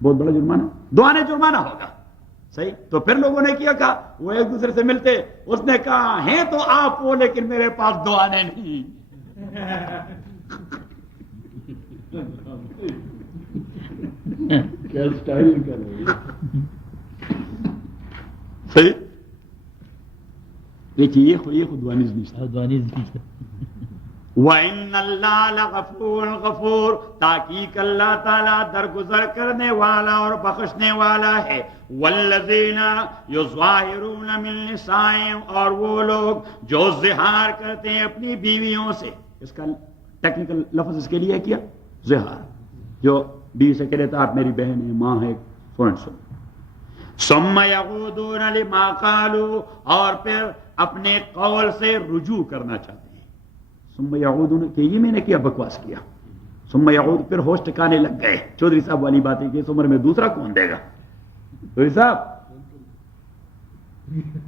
بہت بڑا جرمانہ، 2 آنے جرمانہ ہوگا، صحیح۔ تو پھر لوگوں نے کیا کہا، وہ ایک دوسرے سے ملتے، اس نے کہا ہیں تو آپ وہ لیکن میرے پاس 2 آنے نہیں، کیا سٹائل کر رہے ہیں، صحیح۔ دیکھیے یہ خود وانیز نہیں، وَإِنَّ اللَّهَ لَغَفُورٌ غَفُورٌ، تاکہ اللہ تعالیٰ درگزر کرنے والا اور بخشنے والا ہے۔ وَالَّذِينَ يُظَاهِرُونَ مِن نِّسَائِهِمْ، اور وہ لوگ جو زہار کرتے ہیں اپنی بیویوں سے، اس کا ٹیکنیکل لفظ اس کے لیے کیا زہار، جو بیوی سے کہہ دیتا آپ میری بہن ہے، ماں ہے، سو ثم يعودون لما قالوا، اور پھر اپنے قول سے رجوع کرنا چاہتے ہیں، ثم یعودون کہ یہ میں نے کیا بکواس کیا. ثم یعود پھر ہوش ٹکانے لگ گئے. چودھری صاحب والی بات ہے کہ اس عمر میں دوسرا کون دے گا. چودھری صاحب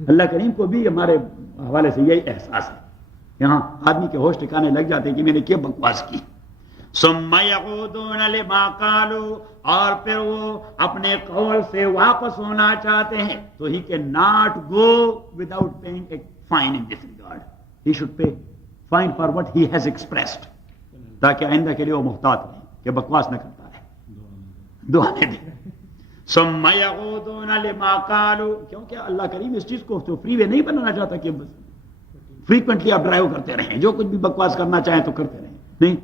اللہ کریم کو بھی ہمارے حوالے سے یہی احساس ہے. یہاں آدمی کے ہوش ٹکانے لگ جاتے ہیں کہ میں نے کیا بکواس کی. ثم یعودون لما قالوا اور پھر وہ اپنے قول سے واپس ہونا چاہتے ہیں. تو he can not go without paying a fine in this regard. He should pay fine for what he has expressed, تاکہ آئندہ کے لیے وہ محتاط رہے کہ بکواس نہ کرتا رہے. دعانے دیں. ثم یعودون لما قالوا, کیونکہ اللہ کریم اس چیز کو تو فری وے نہیں بنانا چاہتا کہ فریکوینٹلی آپ ڈرائیو کرتے رہیں, جو کچھ بھی بکواس کرنا چاہیں تو کرتے رہیں. نہیں.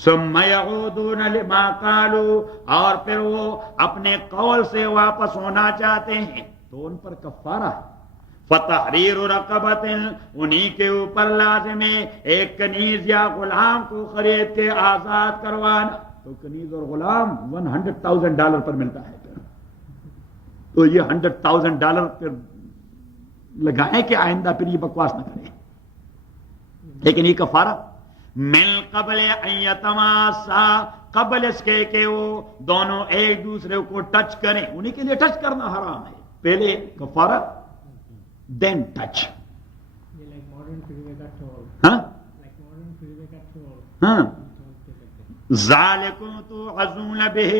ثم یعودون لما قالوا اور پھر وہ اپنے قول سے واپس ہونا چاہتے ہیں تو ان پر کفارہ ہے. فتحریر رقبۃ, انہی کے اوپر لازم ہے ایک کنیز یا غلام کو خرید کے آزاد کروانا. تو کنیز اور غلام $100,000 پر ملتا ہے. تو یہ $100,000 پھر لگائیں کہ آئندہ پھر یہ بکواس نہ کریں. لیکن یہ کفارہ من قبل ان یتماسا, قبل اس کے کہ وہ دونوں ایک دوسرے کو ٹچ کریں. انہیں کے لیے ٹچ کرنا حرام ہے. پہلے کفارہ دین ٹچ. ہاں ذالکم توعظون بہ,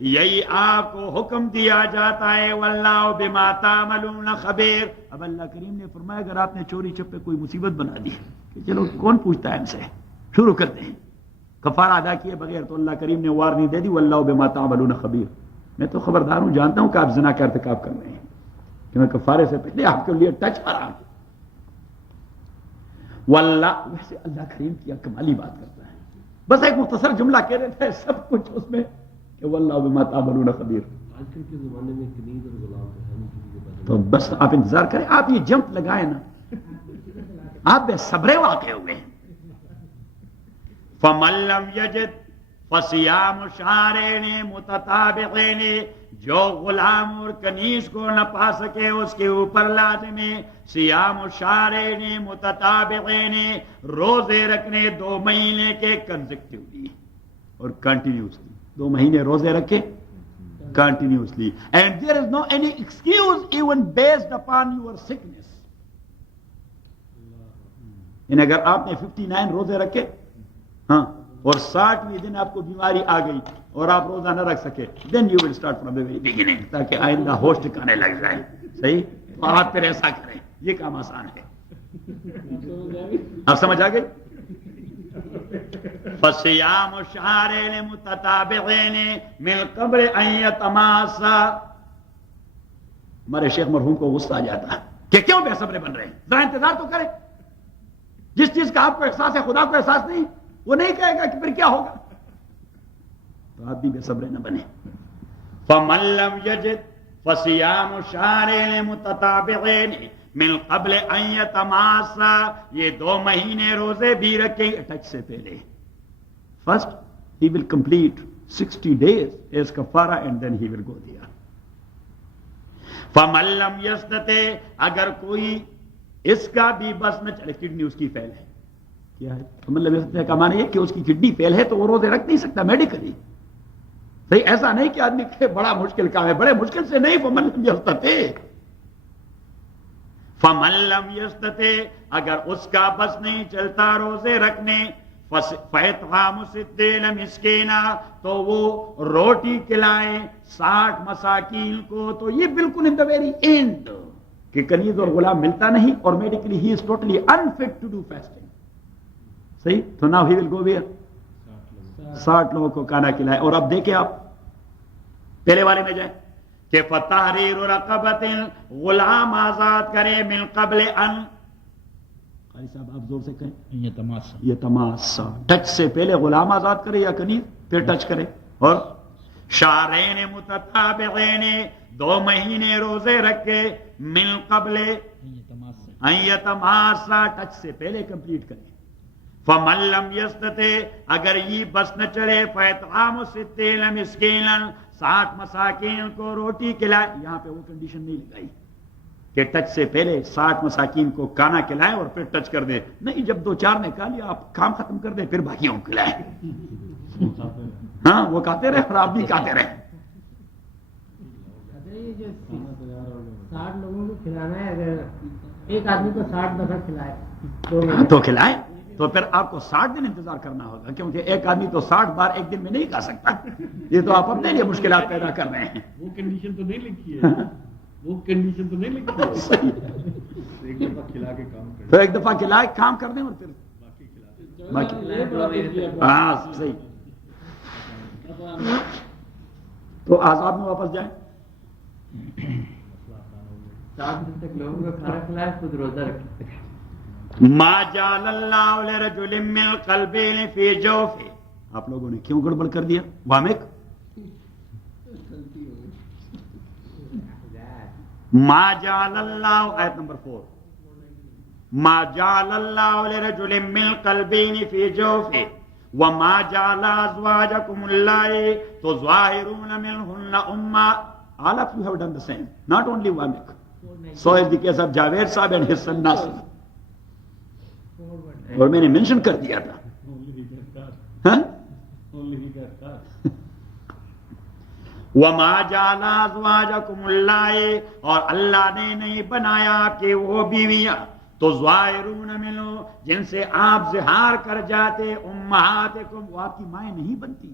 یہی آپ کو حکم دیا جاتا ہے. واللہ بما تعملون خبیر. اب اللہ کریم نے فرمایا اگر آپ نے چوری چھپے کوئی مصیبت بنا دی کہ چلو کون پوچھتا ہے ہم سے, شروع کرتے ہیں. کفارہ ادا کیے بغیر تو اللہ کریم نے وارننگ دے دی واللہ بما تعملون خبیر. میں تو خبردار ہوں, جانتا ہوں کہ آپ زنا کا ارتکاب کر رہے ہیں, کہ میں کفارے سے پہلے آپ کے لیے ٹچ حرام ہے. واللہ, ویسے اللہ کریم کی کمالی بات کرتا ہے. بس ایک مختصر جملہ کہہ رہے تھے, سب کچھ اس میں کہ واللہ بما تعملون خبیر. آج کل کے زمانے میں کنیز اور غلام تو بس آپ انتظار کریں. آپ یہ جمپ لگائیں نا, آپ بے صبرے واقع ہوئے. فَمَن لَّمْ يَجِدْ فَصِيَامُ شَهْرَيْنِ مُتَتَابِعَيْنِ, جو غلام اور کنیز کو نہ پا سکے اس کے اوپر لازم ہے صیام شہرین متتابعین, روزے رکھنے 2 مہینے کے کنزیکٹیولی اور کنٹینیوسلی. 2 مہینے روزے رکھے continuously. And there is no any excuse even based upon your sickness. یعنی اگر آپ نے 59 روزے رکھے ہاں اور 60ویں دن آپ کو بیماری آ گئی اور آپ روزہ نہ رکھ سکے, then you will start from the very beginning, تاکہ آئندہ ہوش ٹکانے لگ جائے. صحیح, تو آپ پھر ایسا کریں. یہ کام آسان ہے. آپ سمجھ آ گئی. فصیام شہرین متتابعین من قبل ان یتماسا. ہمارے شیخ مرحوم کو غصہ آ جاتا ہے کہ کیوں بے صبرے بن رہے ہیں, ذرا انتظار تو کریں. جس چیز کا آپ کو احساس ہے خدا کو احساس نہیں, وہ نہیں کہے گا کہ پھر کیا ہوگا. تو آپ بھی بے صبرے نہ بنے. فَمَن لَّمْ يَجِدْ فَصِيَامُ شَهْرَيْنِ مُتَتَابِعَيْنِ مِن قَبْلِ أَن يَتَمَاسَا. یہ 2 مہینے روزے بھی رکھیں ٹچ سے پہلے. First he will complete 60 days as kafara and then he will go there. فَمَن لَّمْ يَسْتَطِعْ, اگر کوئی اس کا بھی بس نہ چلے, کڈنی اس کی فیل ہے. کیا ہے فَمَن لَّم يَسْتَطِعْ کا معنی ہے کہ اس کی کڈنی فیل ہے تو وہ روزے رکھ نہیں سکتا میڈیکلی. صحیح, ایسا نہیں کہ آدمی کہ بڑا مشکل کام ہے, بڑے مشکل سے نہیں. فَمَن لَّم يَسْتَطِعْ, فَمَن لَّم يَسْتَطِعْ, اگر اس کا بس نہیں چلتا روزے رکھنے, فَإِطْعَامُ 60 مِسْكِينًا, تو وہ روٹی کھلائیں 60 مساکین کو. تو یہ بالکل ان دا ویری اینڈ کہ کنیز اور غلام ملتا نہیں اور medically he is totally unfit to do fasting. صحیح, تو now he will go where 60 لوگوں کو کھانا کھلائے. اور اب دیکھیں آپ پہلے والے میں جائیں کہ فَتَحْرِيرُ رَقَبَةٍ, غلام آزاد کرے من قبل ان. قاری صاحب آپ زور سے کہیں. یہ تماسا, ٹچ سے پہلے غلام آزاد کرے یا کنیز, پھر ٹچ کرے. اور شہرین متتابعین, 2 مہینے روزے رکھے من قبل ان یتماسا, ٹچ سے پہلے کمپلیٹ کرے. فَمَن لَّمْ يَسْتَطِعْ, اگر یہ بس نہ چلے, فَإِطْعَامُ 60 مِسْكِينًا, 60 مساکین کو روٹی کھلائے. یہاں پہ وہ کنڈیشن نہیں لگائی. کہ ٹچ سے پہلے 60 مساکین کو کھانا کھلائیں اور پھر ٹچ کر دے. نہیں, جب 2-4 نے کھا لیا آپ کام ختم کر دیں, پھر باقیوں کو کھلائیں. ہاں, وہ کھاتے رہے اور آپ بھی کھاتے رہے. یہ جو 60 لوگوں کو کھلانا ہے, اگر ایک آدمی کو 60 دفعہ کھلائے تو کھلائیں, تو پھر آپ کو 60 دن انتظار کرنا ہوگا, کیونکہ ایک آدمی تو 60 بار ایک دن میں نہیں کھا سکتا. یہ تو آپ اپنے لیے مشکلات پیدا کر رہے ہیں. وہ کنڈیشن تو نہیں لکھی ہے, وہ کنڈیشن تو نہیں لکھی ہے. ایک دفعہ کھلا کے کام تو ایک دفعہ کھلائے کام کر دیں اور پھر ہاں صحیح. تو عذاب میں واپس جائیں. 60 دن تک لوگوں کو کھانا کھلائے, خود روزہ رکھے. ما جعل اللہ لرجل من قلبین فی جوفہ. آپ لوگوں نے کیوں گڑبڑ کر دیا؟ وامق ما جعل اللہ, آیت نمبر 4, ما جعل اللہ لرجل من قلبین فی جوفہ وما جعل ازواجکم اللہ تظاہرون منہن امہ. All of you have done the same, not only Vamik. So is the case of Javed Sahib and his son Nasir. اور میں نے منشن کر دیا تھا. وما جعل ازواجکم اللہ, اور اللہ نے نہیں بنایا کہ وہ بیویاں تو ظاہرون منو, جن سے آپ زہار کر جاتے, امہاتکم, وہ آپ کی مائیں نہیں بنتی,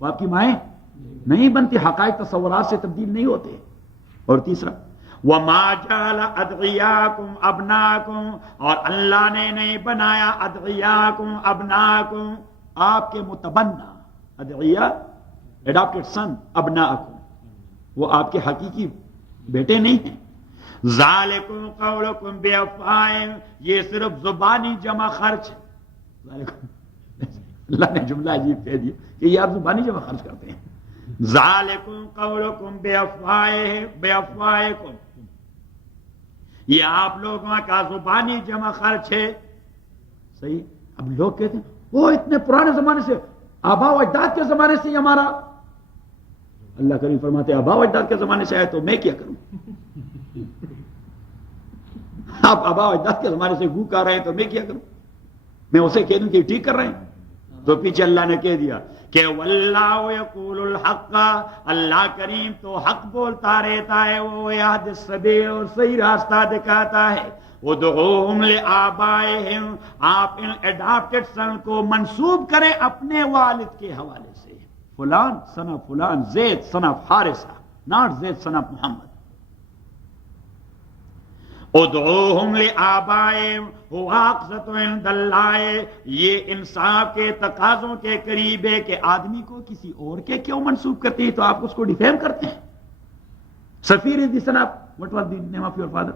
وہ آپ کی مائیں نہیں بنتی, حقائق تصورات سے تبدیل نہیں ہوتے. اور تیسرا وما جعل ادعیاکم ابناکم, اور اللہ نے نہیں بنایا ادعیاکم ابناکم, آپ کے متبنہ, ادعیا اڈاپٹڈ سن, ابناکم وہ آپ کے حقیقی بیٹے نہیں ہیں. ذالکم قولکم بافواہہم, یہ صرف زبانی جمع خرچ. اللہ نے جملہ عجیب کہہ دیا کہ یہ آپ زبانی جمع خرچ کرتے ہیں. ذالکم قولکم بافواہکم, یہ آپ لوگوں کا زبانی جمع خرچ ہے. صحیح. اب لوگ کہتے ہیں وہ اتنے پرانے زمانے سے, آبا و اجداد کے زمانے سے یہ ہمارا. اللہ کریم فرماتے آبا و اجداد کے زمانے سے آئے تو میں کیا کروں؟ آپ آبا و اجداد کے زمانے سے گو کر رہے ہیں تو میں کیا کروں؟ میں اسے کہہ دوں کہ ٹھیک کر رہے ہیں. تو پیچھے اللہ نے کہہ دیا کہ واللہ یقول الحق, اللہ کریم تو حق بولتا رہتا ہے, وہ یہد السبیل, اور صحیح راستہ دکھاتا ہے. ادعوہم لآبائہم, آپ ان اڈاپٹڈ سن کو منسوب کریں اپنے والد کے حوالے سے. فلان سن آف فلان, Zaid son of Haritha, not Zaid son of Muhammad. ادعوہم لآبائہم هو اقسط عند اللہ, یہ انصاف کے تقاضوں کے قریب ہے کہ آدمی کو کسی اور کے کیوں منسوب کرتے ہیں, تو آپ اس کو ڈیفیم کرتے ہیں. سفیر از دی سن of, what was the name of your father?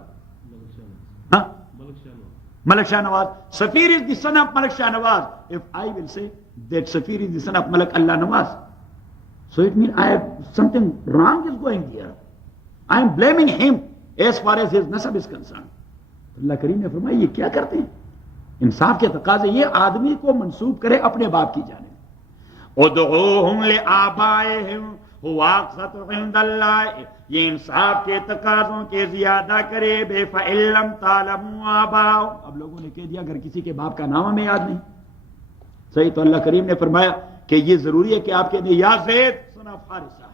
Malik Shah Nawaz. Safir is the son of Malik Shah Nawaz. If I will say that Safir is the son of Malik Allah Nawaz, so it means I have something wrong is going here. I am blaming him as far as his nasab is concerned. اللہ کریم نے فرمایا یہ کیا کرتے ہیں؟ انصاف کے تقاضے یہ آدمی کو منسوب کرے اپنے باپ کی جانب. ادعوہم لآبائہم هو اقسط عند اللہ, یہ انصاف کے تقاضوں کے زیادہ کرے. بے فإن لم تعلموا آباءہم, اب لوگوں نے کہہ دیا اگر کسی کے باپ کا نام ہمیں یاد نہیں. صحیح. تو اللہ کریم نے فرمایا کہ یہ ضروری ہے کہ آپ کہہ دیں یا زید سن آف حارثہ,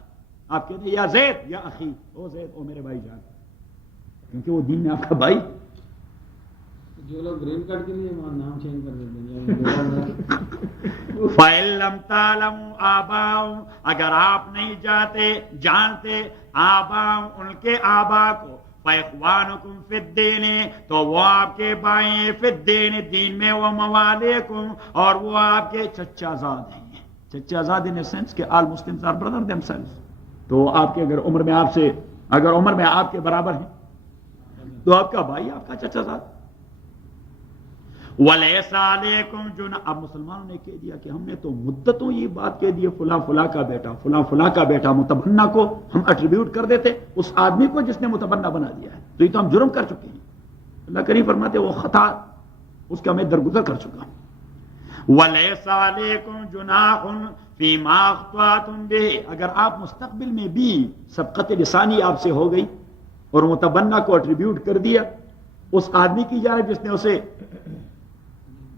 آپ کہہ دیں یا زید یا اخی, او زید او میرے بھائی جان, کیونکہ وہ دین میں آپ کا بھائی. جو لوگ گرین کارڈ کے لیے نام چینج کر دیتے ہیں. فَإِن لَمْ تَعْلَمُوا آبَاءَهُمْ, اگر آپ نہیں جانتے آباءَهُمْ ان کے آبا کو, فَإِخْوَانُكُمْ فِي الدِّينِ, تو وہ آپ کے بھائی ہیں, فِي الدِّينِ دین میں, وَمَوَالِيكُمْ, اور وہ آپ کے چچا زاد ہیں. چچا زاد in a sense کہ all Muslims are brother themselves. تو آپ کے اگر عمر میں آپ کے برابر ہیں تو آپ کا بھائی آپ کا چچا زاد. وَلَيْسَ عَلَيْكُمْ جُنَاحٌ, اب مسلمانوں نے کہہ دیا کہ ہم نے تو مدتوں یہ بات کہہ دی فلاں فلاں کا بیٹا, فلاں فلاں کا بیٹا. متبنہ کو ہم ایٹریبیوٹ کر دیتے اس آدمی کو جس نے متبنہ بنا دیا ہے, تو یہ تو ہم جرم کر چکے ہیں. اللہ کریم فرماتے وہ خطا اس کا میں درگزر کر چکا ہوں. وَلَيْسَ عَلَيْكُمْ جُنَاحٌ فِيمَا أَخْطَأْتُمْ بِهِ, اگر آپ مستقبل میں بھی سبقت لسانی آپ سے ہو گئی اور متبنہ کو ایٹریبیوٹ کر دیا اس آدمی کی جانب جس نے اسے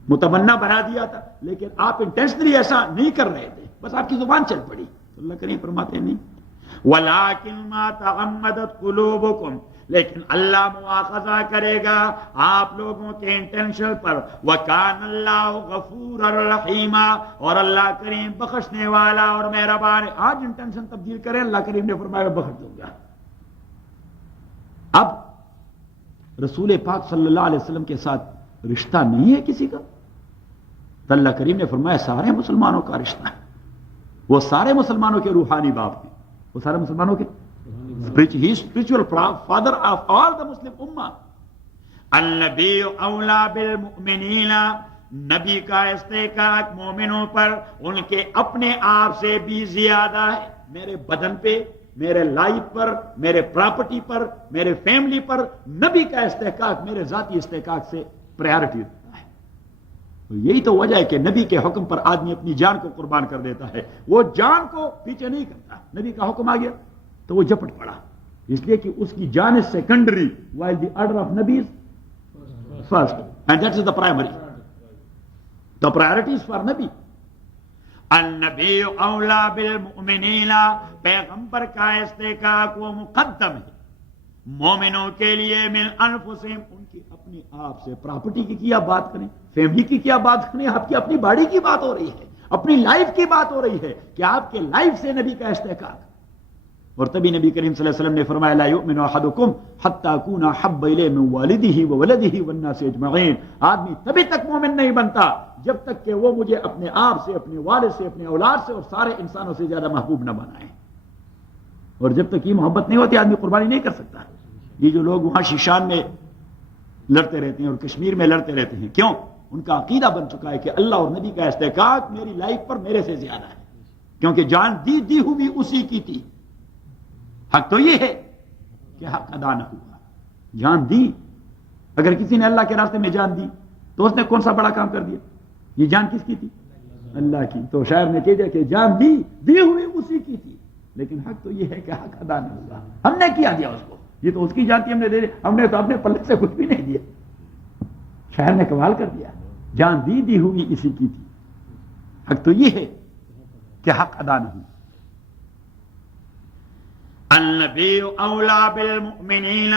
متبنہ بنا دیا تھا، لیکن آپ انٹینشنلی ایسا نہیں کر رہے تھے، بس آپ کی زبان چل پڑی. تو اللہ کریم فرماتے ہیں نہیں، وَلَٰكِن مَا تَغَمَّدَتْ قُلُوبُكُمْ، لیکن اللہ مواخذہ کرے گا آپ لوگوں کے انٹینشن پر. وَكَانَ اللَّهُ غَفُورًا رَحِيمًا، اور اللہ کریم بخشنے والا اور مہربان ہے. آج انٹینشن تبدیل کریں، اللہ کریم نے فرمایا میں بخش دوں گا. اب رسول پاک صلی اللہ علیہ وسلم کے ساتھ رشتہ نہیں ہے کسی کا، تو اللہ کریم نے فرمایا سارے مسلمانوں کا رشتہ ہے. وہ سارے مسلمانوں کے روحانی باپ ہیں، وہ سارے مسلمانوں کے spiritual father of all the Muslim ummah. النبی اولا بالمؤمنین، نبی کا استحقاق مومنوں پر ان کے اپنے آپ سے بھی زیادہ ہے. میرے بدن پہ، میرے لائف پر، میرے پراپرٹی پر، میرے فیملی پر نبی کا استحقاق میرے ذاتی استحقاق سے پرائیورٹی رکھتا ہے. یہی تو وجہ ہے کہ نبی کے حکم پر آدمی اپنی جان کو قربان کر دیتا ہے. وہ جان کو پیچھے نہیں کرتا. نبی کا حکم آ گیا تو وہ جھپٹ پڑا، اس لیے کہ اس کی جان is secondary while the order of Nabi is first, and that is the primary. The priority is for Nabi. النبی اولا بالمؤمنین، پیغمبر کا استحقاق وہ مقدم ہے مومنوں کے لیے من انفسہم، ان کی اپنے آپ سے. پراپرٹی کی کیا بات کریں، فیملی کی کیا بات کریں، آپ کی اپنی باڈی کی بات ہو رہی ہے، اپنی لائف کی بات ہو رہی ہے کہ آپ کے لائف سے نبی کا استحقاق. اور تبھی نبی کریم صلی اللہ علیہ وسلم نے فرمایا لا یؤمن احدکم حتی اکون احب الیہ من والدہ وولدہ والناس اجمعین. آدمی تبھی تک مومن نہیں بنتا جب تک کہ وہ مجھے اپنے آپ سے، اپنے والد سے، اپنے اولاد سے اور سارے انسانوں سے زیادہ محبوب نہ بنائے. اور جب تک یہ محبت نہیں ہوتی آدمی قربانی نہیں کر سکتا. یہ جو لوگ وہاں شیشان میں لڑتے رہتے ہیں اور کشمیر میں لڑتے رہتے ہیں، کیوں؟ ان کا عقیدہ بن چکا ہے کہ اللہ اور نبی کا استحقاق میری لائف پر میرے سے زیادہ ہے، کیونکہ جان دی ہوئی اسی کی تھی. حق تو یہ ہے کہ حق ادا نہ ہوا. جان دی، اگر کسی نے اللہ کے راستے میں جان دی تو اس نے کون سا بڑا کام کر دیا؟ یہ جان کس کی تھی؟ اللہ کی. تو شاعر نے کہہ دیا کہ جان دی ہوئی اسی کی تھی، لیکن حق تو یہ ہے کہ حق ادا نہ ہوا. ہم نے کیا دیا اس کو، یہ تو اس کی جان تھی، ہم نے دے دی. ہم نے تو اپنے پلے سے کچھ بھی نہیں دیا. شاعر نے کمال کر دیا، جان دی ہوئی اسی کی تھی، حق تو یہ ہے کہ حق ادا نہ ہوا. النبی اولا بالمؤمنین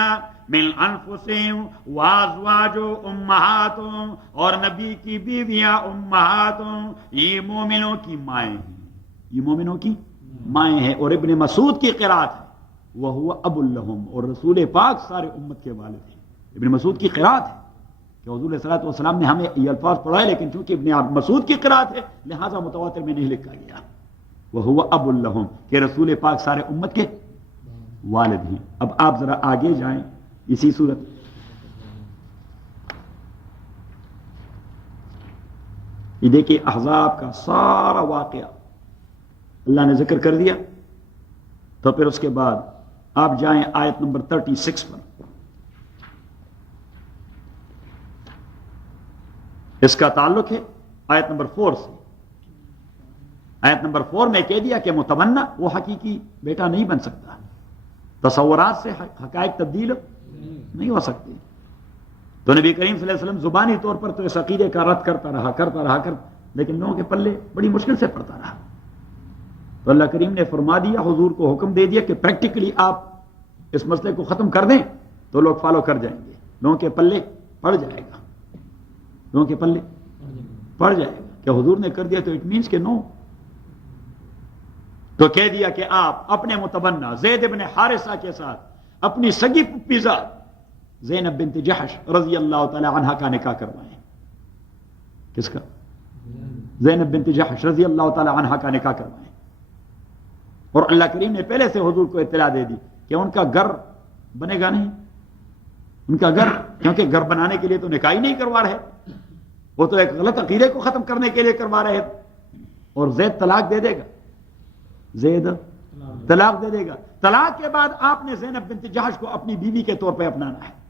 من انفسہم وازواج امہاتہم، اور نبی کی بیویاں امہاتہم، یہ مومنوں کی مائیں ہیں، یہ مومنوں کی مائیں ہیں. اور ابن مسعود کی قرات ہے وہو ابو لہم، اور رسول پاک سارے امت کے والد ہیں. ابن مسعود کی قرات ہے کہ حضور علیہ الصلوۃ والسلام نے ہمیں یہ الفاظ پڑھائے، لیکن چونکہ ابن مسعود کی قرات ہے لہذا متواتر میں نہیں لکھا گیا. وہو ابو لہم، کہ رسول پاک سارے امت کے والد ہیں. اب آپ ذرا آگے جائیں اسی صورت. یہ دیکھیے احزاب کا سارا واقعہ اللہ نے ذکر کر دیا، تو پھر اس کے بعد آپ جائیں آیت نمبر 36 پر. اس کا تعلق ہے آیت نمبر 4 سے. آیت نمبر 4 میں کہہ دیا کہ متمنا وہ حقیقی بیٹا نہیں بن سکتا، تصورات سے حقائق تبدیل نہیں ہو سکتے. تو نبی کریم صلی اللہ علیہ وسلم زبانی طور پر تو اس عقیدے کا رد کرتا رہا، لیکن لوگوں کے پلے بڑی مشکل سے پڑتا رہا. تو اللہ کریم نے فرما دیا، حضور کو حکم دے دیا کہ پریکٹیکلی آپ اس مسئلے کو ختم کر دیں تو لوگ فالو کر جائیں گے. لوگوں کے پلے پڑ جائے گا، لوگوں کے پلے پڑ جائے گا کہ حضور نے کر دیا تو اٹ مینس کہ نو. تو کہہ دیا کہ آپ اپنے متبنہ زید بن حارثہ کے ساتھ اپنی سگی پھپھی ذات زینب بنت جحش رضی اللہ تعالی عنہا کا نکاح کروائیں. کس کا؟ زینب بنت جحش رضی اللہ تعالی عنہا کا نکاح کروائیں. اور اللہ کریم نے پہلے سے حضور کو اطلاع دے دی کہ ان کا گھر بنے گا نہیں، ان کا گھر، کیونکہ گھر بنانے کے لیے تو نکاح ہی نہیں کروا رہے، وہ تو ایک غلط عقیدے کو ختم کرنے کے لیے کروا رہے. اور زید طلاق دے دے گا، زید طلاق دے دے گا. طلاق کے بعد آپ نے زینب بنت جحش کو اپنی بیوی کے طور پہ اپنانا ہے،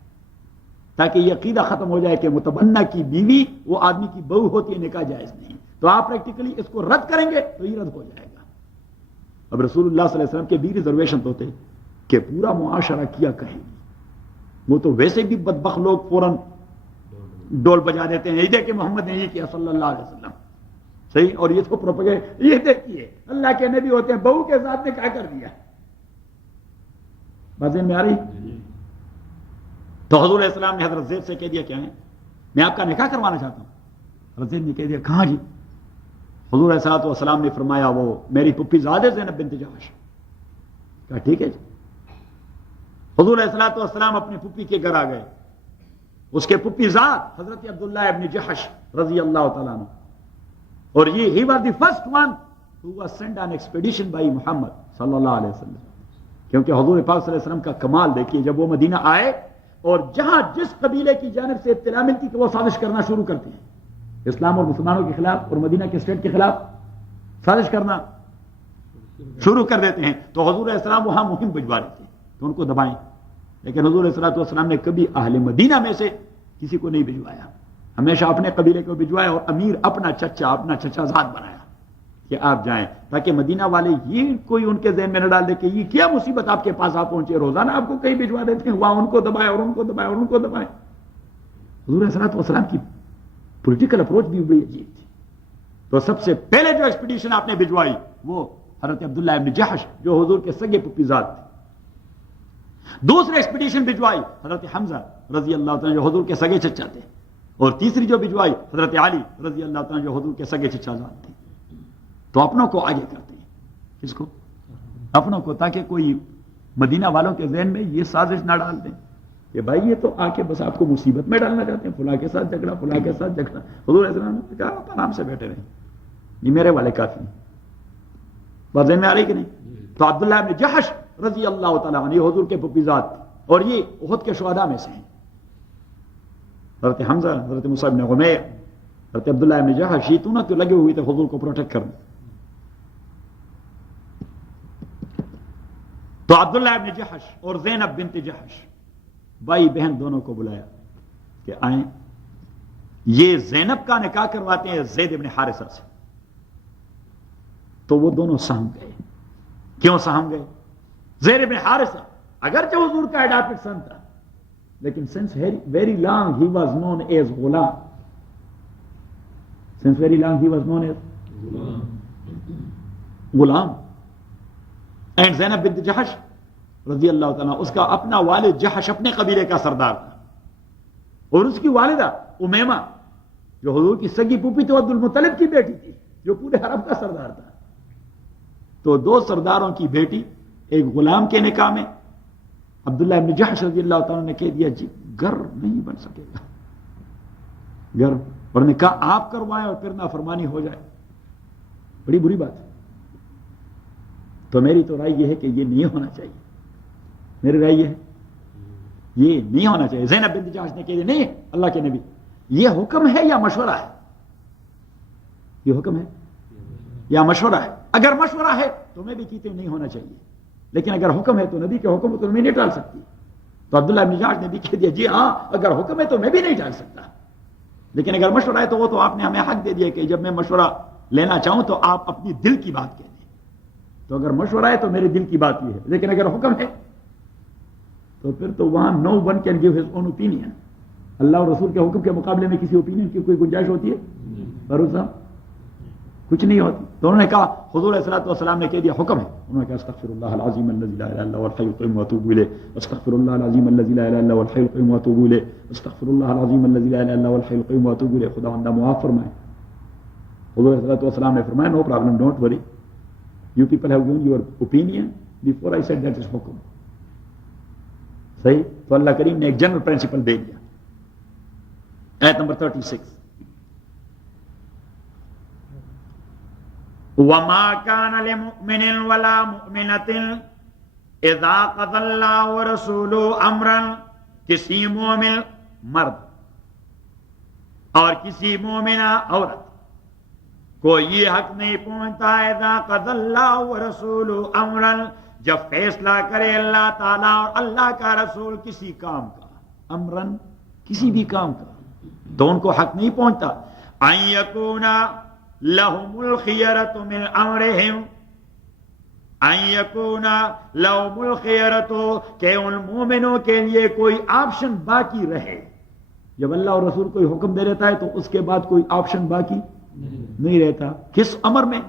تاکہ یہ عقیدہ ختم ہو جائے کہ متبنہ کی بیوی وہ آدمی کی بہو ہوتی ہے، نکاح جائز نہیں. تو آپ پریکٹیکلی اس کو رد کریں گے تو یہ رد ہو جائے گا. اب رسول اللہ صلی اللہ علیہ وسلم کے بھی ریزرویشن تو تھے کہ پورا معاشرہ کیا کہے گی، وہ تو ویسے بھی بدبخت لوگ فوراً ڈول بجا دیتے ہیں، یہ دیکھیں محمد نے یہ کیا صلی اللہ علیہ وسلم، صحیح، اور یہ تو پروپیگنڈا، یہ دیکھیے اللہ کے نبی ہوتے ہیں، بہو کے ساتھ نے کیا کر دیا، بات میں آ رہی؟ تو حضور علیہ السلام نے حضرت زید سے کہہ دیا کیا ہے، میں آپ کا نکاح کروانا چاہتا ہوں۔ حضرت زید نے کہہ دیا کہاں جی؟ حضور علیہ السلام نے فرمایا وہ میری پھپھی زاد ہے زینب بنت جحش۔ کہا ٹھیک ہے جی۔ حضور علیہ السلام اپنے پھپھی کے گھر آ گئے، اس کے پھپھی زاد حضرت عبداللہ ابن جحش رضی اللہ تعالیٰ عنہ، اور یہ he was the first one who was sent on expedition by Muhammad صلی اللہ علیہ وسلم، کیونکہ حضور پاک صلی اللہ علیہ وسلم کا کمال دیکھیے، جب وہ مدینہ آئے اور جہاں جس قبیلے کی جانب سے اطلاع ملتی کہ وہ سازش کرنا شروع کرتے ہیں اسلام اور مسلمانوں کے خلاف اور مدینہ کے اسٹیٹ کے خلاف سازش کرنا شروع کر دیتے ہیں، تو حضور علیہ السلام وہاں مہم بھجوا رہے تھے کہ ان کو دبائیں، لیکن حضور علیہ السلام نے کبھی اہل مدینہ میں سے کسی کو نہیں بھجوایا، ہمیشہ اپنے قبیلے کو بھجوایا اور امیر اپنا چچا زاد بنایا کہ آپ جائیں، تاکہ مدینہ والے یہ کوئی ان کے ذہن میں نہ ڈال دے کہ یہ کیا مصیبت آپ کے پاس آ پہنچے، روزانہ آپ کو کہیں بھجوا دیتے ہیں، وہاں ان کو دبائے اور ان کو دبائے اور ان کو دبائے۔ حضور علیہ السلام کی پولیٹیکل اپروچ بھی بڑی عجیب تھی۔ تو سب سے پہلے جو ایکسپیڈیشن آپ نے بھجوائی وہ حضرت عبداللہ ابن جحش جو حضور کے سگے پھپھی زاد تھے، دوسری ایکسپیڈیشن بھجوائی حضرت حمزہ رضی اللہ تعالیٰ جو حضور کے سگے چچا تھے، اور تیسری جو بھجوائی حضرت علی رضی اللہ تعالیٰ جو حضور کے سگے چچا زاد تھے۔ تو اپنوں کو آگے کرتے ہیں، کس کو؟ اپنوں کو، تاکہ کوئی مدینہ والوں کے ذہن میں یہ سازش نہ ڈال دیں کہ بھائی یہ تو آ کے بس آپ کو مصیبت میں ڈالنا چاہتے ہیں، فلاں کے ساتھ جھگڑا، فلاں کے ساتھ جھگڑا۔ حضور علیہ السلام نے کہا آپ آرام سے بیٹھے رہیں، یہ میرے والے کافی ہیں۔ بات ذہن میں آ رہی کہ نہیں؟ تو عبداللہ ابن جحش رضی اللہ تعالیٰ عنہ یہ حضور کے پھپھی زاد تھے، اور یہ احد کے شہداء میں سے ہیں۔ حضرت حمزہ، حضرت مصعب بن عمیر، حضرت عبداللہ ابن جحش، یہ تو نہ تو لگے ہوئے تھے حضور کو پروٹیکٹ کرنے۔ تو عبداللہ ابن جحش اور زینب بنت جحش بھائی بہن دونوں کو بلایا کہ آئیں، یہ زینب کا نکاح کرواتے ہیں زید ابن حارثہ سے۔ تو وہ دونوں سہم گئے۔ کیوں سہم گئے؟ زید ابن حارثہ اگرچہ حضور کا ایڈاپٹڈ سن تھا، لیکن since very long he was known as ghulam, since very long he was known as ghulam. And Zainab بنت جحش رضی اللہ تعالیٰ اس کا اپنا والد جحش اپنے قبیلے کا سردار تھا، اور اس کی والدہ امیمہ جو حضور کی سگی پھوپھی تو عبد المطلب کی بیٹی تھی جو پورے عرب کا سردار تھا۔ تو دو سرداروں کی بیٹی ایک غلام کے نکاح میں عبداللہ ابن جحش رضی اللہ تعالیٰ نے کہہ دیا جی گھر نہیں بن سکے گا، گھر اور نکاح آپ کروائیں اور پھر نافرمانی ہو جائے، بڑی بری بات ہے۔ تو میری تو رائے یہ ہے کہ یہ نہیں ہونا چاہیے، میری رائے یہ ہے یہ نہیں ہونا چاہیے۔ زینب بنت جحش نے کہہ دیا نہیں اللہ کے نبی یہ حکم ہے یا مشورہ ہے؟ یہ حکم ہے یا مشورہ ہے؟ اگر مشورہ ہے تو میں بھی کہتے نہیں ہونا چاہیے، لیکن اگر حکم ہے تو نبی کے حکم تو میں نہیں ٹال سکتی۔ تو عبداللہ ابن جحش نے بھی کہہ دیا جی ہاں اگر حکم ہے تو میں بھی نہیں ٹال سکتا، لیکن اگر مشورہ ہے تو وہ تو آپ نے ہمیں حق دے دیا کہ جب میں مشورہ لینا چاہوں تو آپ اپنی دل کی بات کہہ دیں۔ تو اگر مشورہ ہے تو میرے دل کی بات یہ ہے، لیکن اگر حکم ہے تو پھر تو وہاں no one can give his own opinion, اللہ اور رسول کے حکم کے مقابلے میں کسی اوپینین کی کوئی گنجائش ہوتی ہے؟ فاروق صاحب کچھ نہیں ہوتی۔ تو انہوں نے کہا حضور علیہ السلام نے کہہ دیا حکم ہے، انہوں نے کہا استغفر اللہ العظیم الذی لا الہ الا هو الحی القیوم واتوب الیہ، استغفر اللہ العظیم الذی لا الہ الا هو الحی القیوم واتوب الیہ، استغفر اللہ العظیم الذی لا الہ الا هو الحی القیوم واتوب الیہ۔ خداوند معاف فرمائے۔ حضور علیہ السلام نے فرمایا no problem don't worry, you people have given your opinion before I said that is حکم۔ صحیح؟ تو اللہ کریم نے ایک جنرل پرنسپل دے دیا۔ آیت نمبر 36 وَمَا كَانَ لِمُؤْمِنٍ وَلَا مُؤْمِنَةٍ اِذَا قَضَى اللَّهُ وَرَسُولُهُ أَمْرًا، کسی مومن مرد اور کسی مومنہ عورت کو یہ حق نہیں پہنچتا اذا قضى اللَّهُ وَرَسُولُهُ أَمْرًا جب فیصلہ کرے اللہ تعالیٰ اور اللہ کا رسول کسی کام کا، امرن کسی بھی کام کا، تو ان کو حق نہیں پہنچتا ان یکونا لہم الخیرۃ من امرہم، ان یکون لهم الخیرۃ کہ ان مومنوں کے لیے کوئی آپشن باقی رہے. جب اللہ اور رسول کوئی حکم دے دیتا ہے تو اس کے بعد کوئی آپشن باقی نہیں رہتا. کس امر میں؟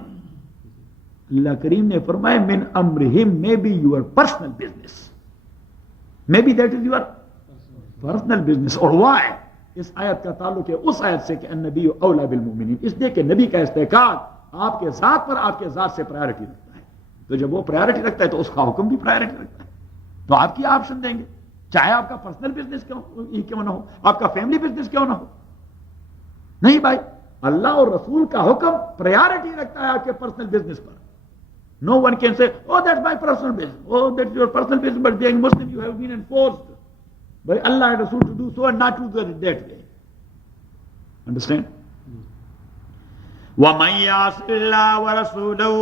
اللہ کریم نے فرمایا من امرہم میں be your personal business. May be that is your personal business. اور وائی اس آیت کا تعلق ہے اس آیت سے کہ النبی اولا بالمؤمنین، اس لیے کہ نبی کا استحقاق آپ کے ذات پر آپ کے ذات سے پرائرٹی رکھتا ہے. تو جب وہ پرائرٹی رکھتا ہے تو اس کا حکم بھی پرائرٹی رکھتا ہے. تو آپ کی آپشن دیں گے، چاہے آپ کا پرسنل بزنس کیوں نہ ہو، آپ کا فیملی بزنس کیوں نہ ہو. نہیں بھائی، اللہ اور رسول کا حکم پرائرٹی رکھتا ہے آپ کے personal business per. No one can say, oh, that's my personal business. Oh, that's your personal business, but being Muslim, you have been enforced by Allah and Rasul to do so and not to do it that way. Understand? وَمَن يَعْصِ اللَّهَ وَرَسُولَهُ،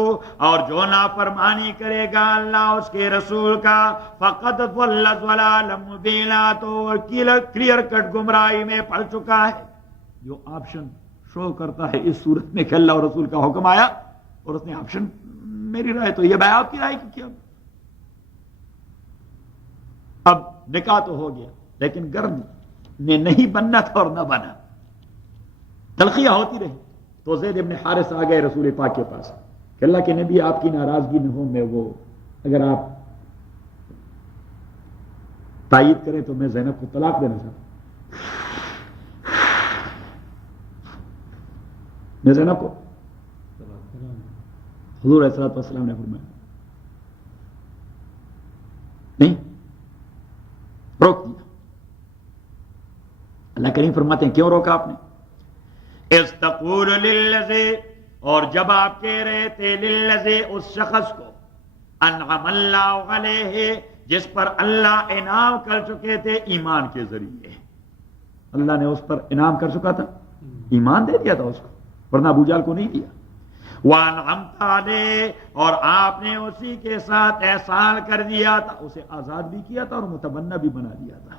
اور جو نافرمانی کرے گا اللہ اس کے رسول کا، فَقَدْ ضَلَّ ضَلَالًا مُبِينًا، تو کلیئر کٹ گمراہی میں پڑ چکا ہے. جو آپشن شو کرتا ہے اس صورت میں کہ اللہ اور رسول کا حکم آیا اور اس نے آپشن میری رائے تو یہ بھائی آپ کی رائے کی کیا. اب نکاح تو ہو گیا لیکن گرم نے نہیں بننا تھا اور نہ بنا، تلخیاں ہوتی رہی. تو زید ابن حارث آ گئے رسول پاک کے پاس کہ اللہ کے نبی آپ کی ناراضگی نہ ہو، میں وہ اگر آپ تائید کریں تو میں زینب کو طلاق دینا چاہتا ہوں. میں زینب کو حضور علیہ الصلوۃ والسلام نے فرمایا نہیں، روک دیا. اللہ کریم فرماتے ہیں کیوں روکا آپ نے؟ اذ تقول للذی، اور جب آپ کہہ رہے تھے للذی اس شخص کو، انعم اللہ علیہ جس پر اللہ انعام کر چکے تھے ایمان کے ذریعے. اللہ نے اس پر انعام کر چکا تھا، ایمان دے دیا تھا اس کو، ورنہ ابو جہل کو نہیں دیا. وَأَنْعَمْتَ عَلَيْهِ، اور آپ نے اسی کے ساتھ احسان کر دیا تھا، اسے آزاد بھی کیا تھا اور متبنہ بھی بنا دیا تھا.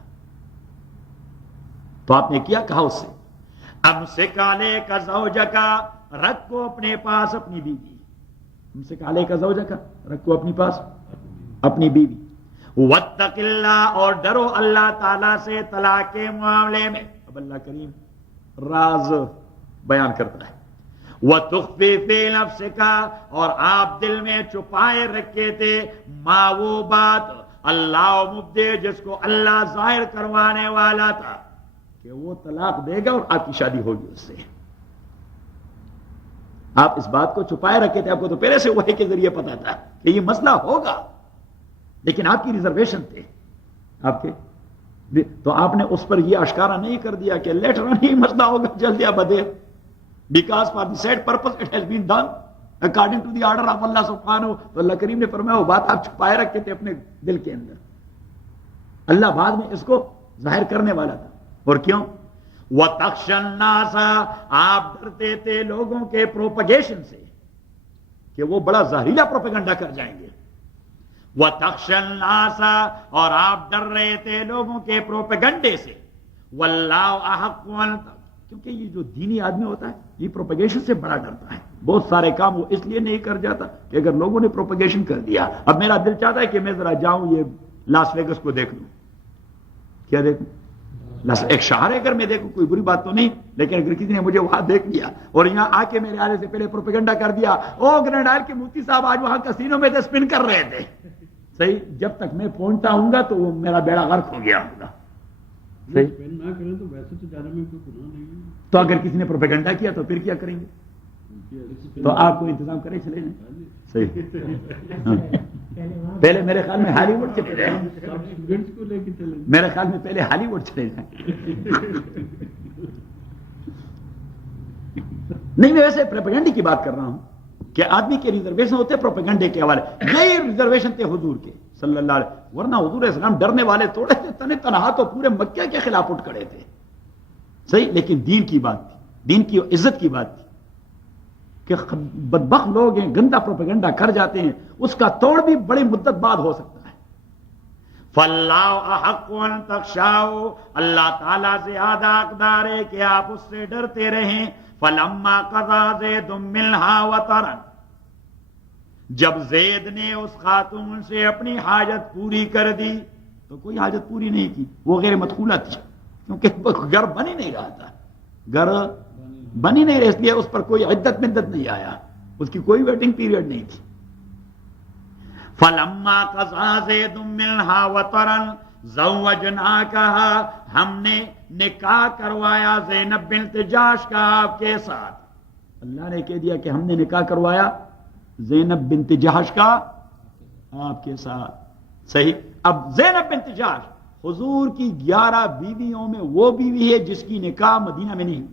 تو آپ نے کیا کہا اس سے؟ امسک علیک زوجک، رکھ کو اپنے پاس اپنی بیوی. امسک علیک زوجک، رکھ کو اپنی پاس اپنی بیوی. واتق اللہ، اور ڈرو اللہ تعالیٰ سے طلاق کے معاملے میں. اب اللہ کریم راز بیان کرتا ہے. وَتُخْفِي فِي نَفْسِكَ، اور آپ دل میں چھپائے رکھے تھے ما وہ بات اللہ مبدی جس کو اللہ ظاہر کروانے والا تھا کہ وہ طلاق دے گا اور آپ کی شادی ہوگی اس سے. آپ اس بات کو چھپائے رکھے تھے، آپ کو تو پہلے سے وحی کے ذریعے پتا تھا کہ یہ مسئلہ ہوگا، لیکن آپ کی ریزرویشن تھے آپ کے. تو آپ نے اس پر یہ اشکارا نہیں کر دیا کہ لیٹر آن یہ مسئلہ ہوگا جلد یا بدیر. Because for the said purpose it has been done according to the order of Allah subhanahu. تو اللہ کریم نے فرمایا وہ بات آپ چھپائے رکھتے تھے اپنے دل کے اندر، اللہ بعد میں اس کو ظاہر کرنے والا تھا. اور کیوں؟ وَتَخْشَى النَّاسَ، آپ ڈرتے تھے لوگوں کے پروپیگیشن سے کہ وہ بڑا زہریلا پروپیگنڈا کر جائیں گے. وَتَخْشَى النَّاسَ، اور آپ ڈر رہے تھے لوگوں کے پروپیگنڈے سے. وَاللَّهُ أَحَقُّ أَن، کیونکہ یہ جو دینی آدمی ہوتا ہے یہ پروپیگیشن سے بڑا ڈرتا ہے. بہت سارے کام وہ اس لیے نہیں کر جاتا کہ اگر لوگوں نے پروپیگیشن کر دیا. اب میرا دل چاہتا ہے کہ میں ذرا جاؤں یہ لاس ویگس کو دیکھ لوں. کیا دیکھوں؟ ایک شہر ہے، اگر میں دیکھوں کوئی بری بات تو نہیں، لیکن اگر کسی نے مجھے وہاں دیکھ لیا اور یہاں آ کے میرے آنے سے پہلے پروپیگنڈا کر دیا، او گرینڈ آئل کے مفتی صاحب آج وہاں کسینوں میں اسپن کر رہے تھے. صحیح، جب تک میں پہنچتا ہوں گا تو وہ میرا بیڑا غرق ہو گیا ہوگا. نہ کریں تو ویسے تو جانے میں کوئی گناہ نہیں ہے. تو اگر کسی نے پروپیگنڈا کیا تو پھر کیا کریں گے؟ تو آپ کو انتظام کرے چلے جائیں. صحیح. پہلے میرے خیال میں ہالی ووڈ چلے جائیں. میرے خیال میں پہلے ہالی ووڈ چلے جائیں. نہیں، میں ویسے پروپیگنڈے کی بات کر رہا ہوں کہ آدمی کے ریزرویشن ہوتے پروپیگنڈے کے حوالے. یہی ریزرویشن تھے حضور کے صلی اللہ علیہ وسلم، ورنہ حضور علیہ السلام ڈرنے والے تھوڑے تھے، تنے تنہا تو پورے مکہ کے خلاف اٹھ کھڑے تھے. صحیح، لیکن دین کی بات تھی، دین کی عزت کی بات تھی کہ بدبخت لوگ ہیں، گندا پروپیگنڈا کر جاتے ہیں، اس کا توڑ بھی بڑی مدت بعد ہو سکتا ہے. فَاللَّهُ أَحَقُّ أَن تَخْشَاهُ، اللہ تعالیٰ زیادہ حقدار ہے کہ آپ اس سے ڈرتے رہیں. فَلَمَّا قَضَىٰ زَيْدٌ مِنْهَا وَطَرًا، جب زید نے اس خاتون سے اپنی حاجت پوری کر دی تو کوئی حاجت پوری نہیں کی، وہ غیر مدخولہ تھی، کیونکہ گھر بن ہی نہیں رہا تھا، گھر بن ہی نہیں رہا، اس لیے اس پر کوئی عدت مدت نہیں آیا، اس کی کوئی ویٹنگ پیریڈ نہیں تھی۔ فَلَمَّا قَضَىٰ زَيْدٌ مِّنْهَا وَطَرًا زَوَّجْنَاكَهَا، ہم نے نکاح کروایا زینب بنت جاش کا آپ کے ساتھ۔ اللہ نے کہہ دیا کہ ہم نے نکاح کروایا زینب بنت جہش کا آپ کے ساتھ، صحیح۔ اب زینب بنت جہش حضور کی 11 بیویوں میں وہ بیوی ہے جس کی نکاح مدینہ میں نہیں ہوئی،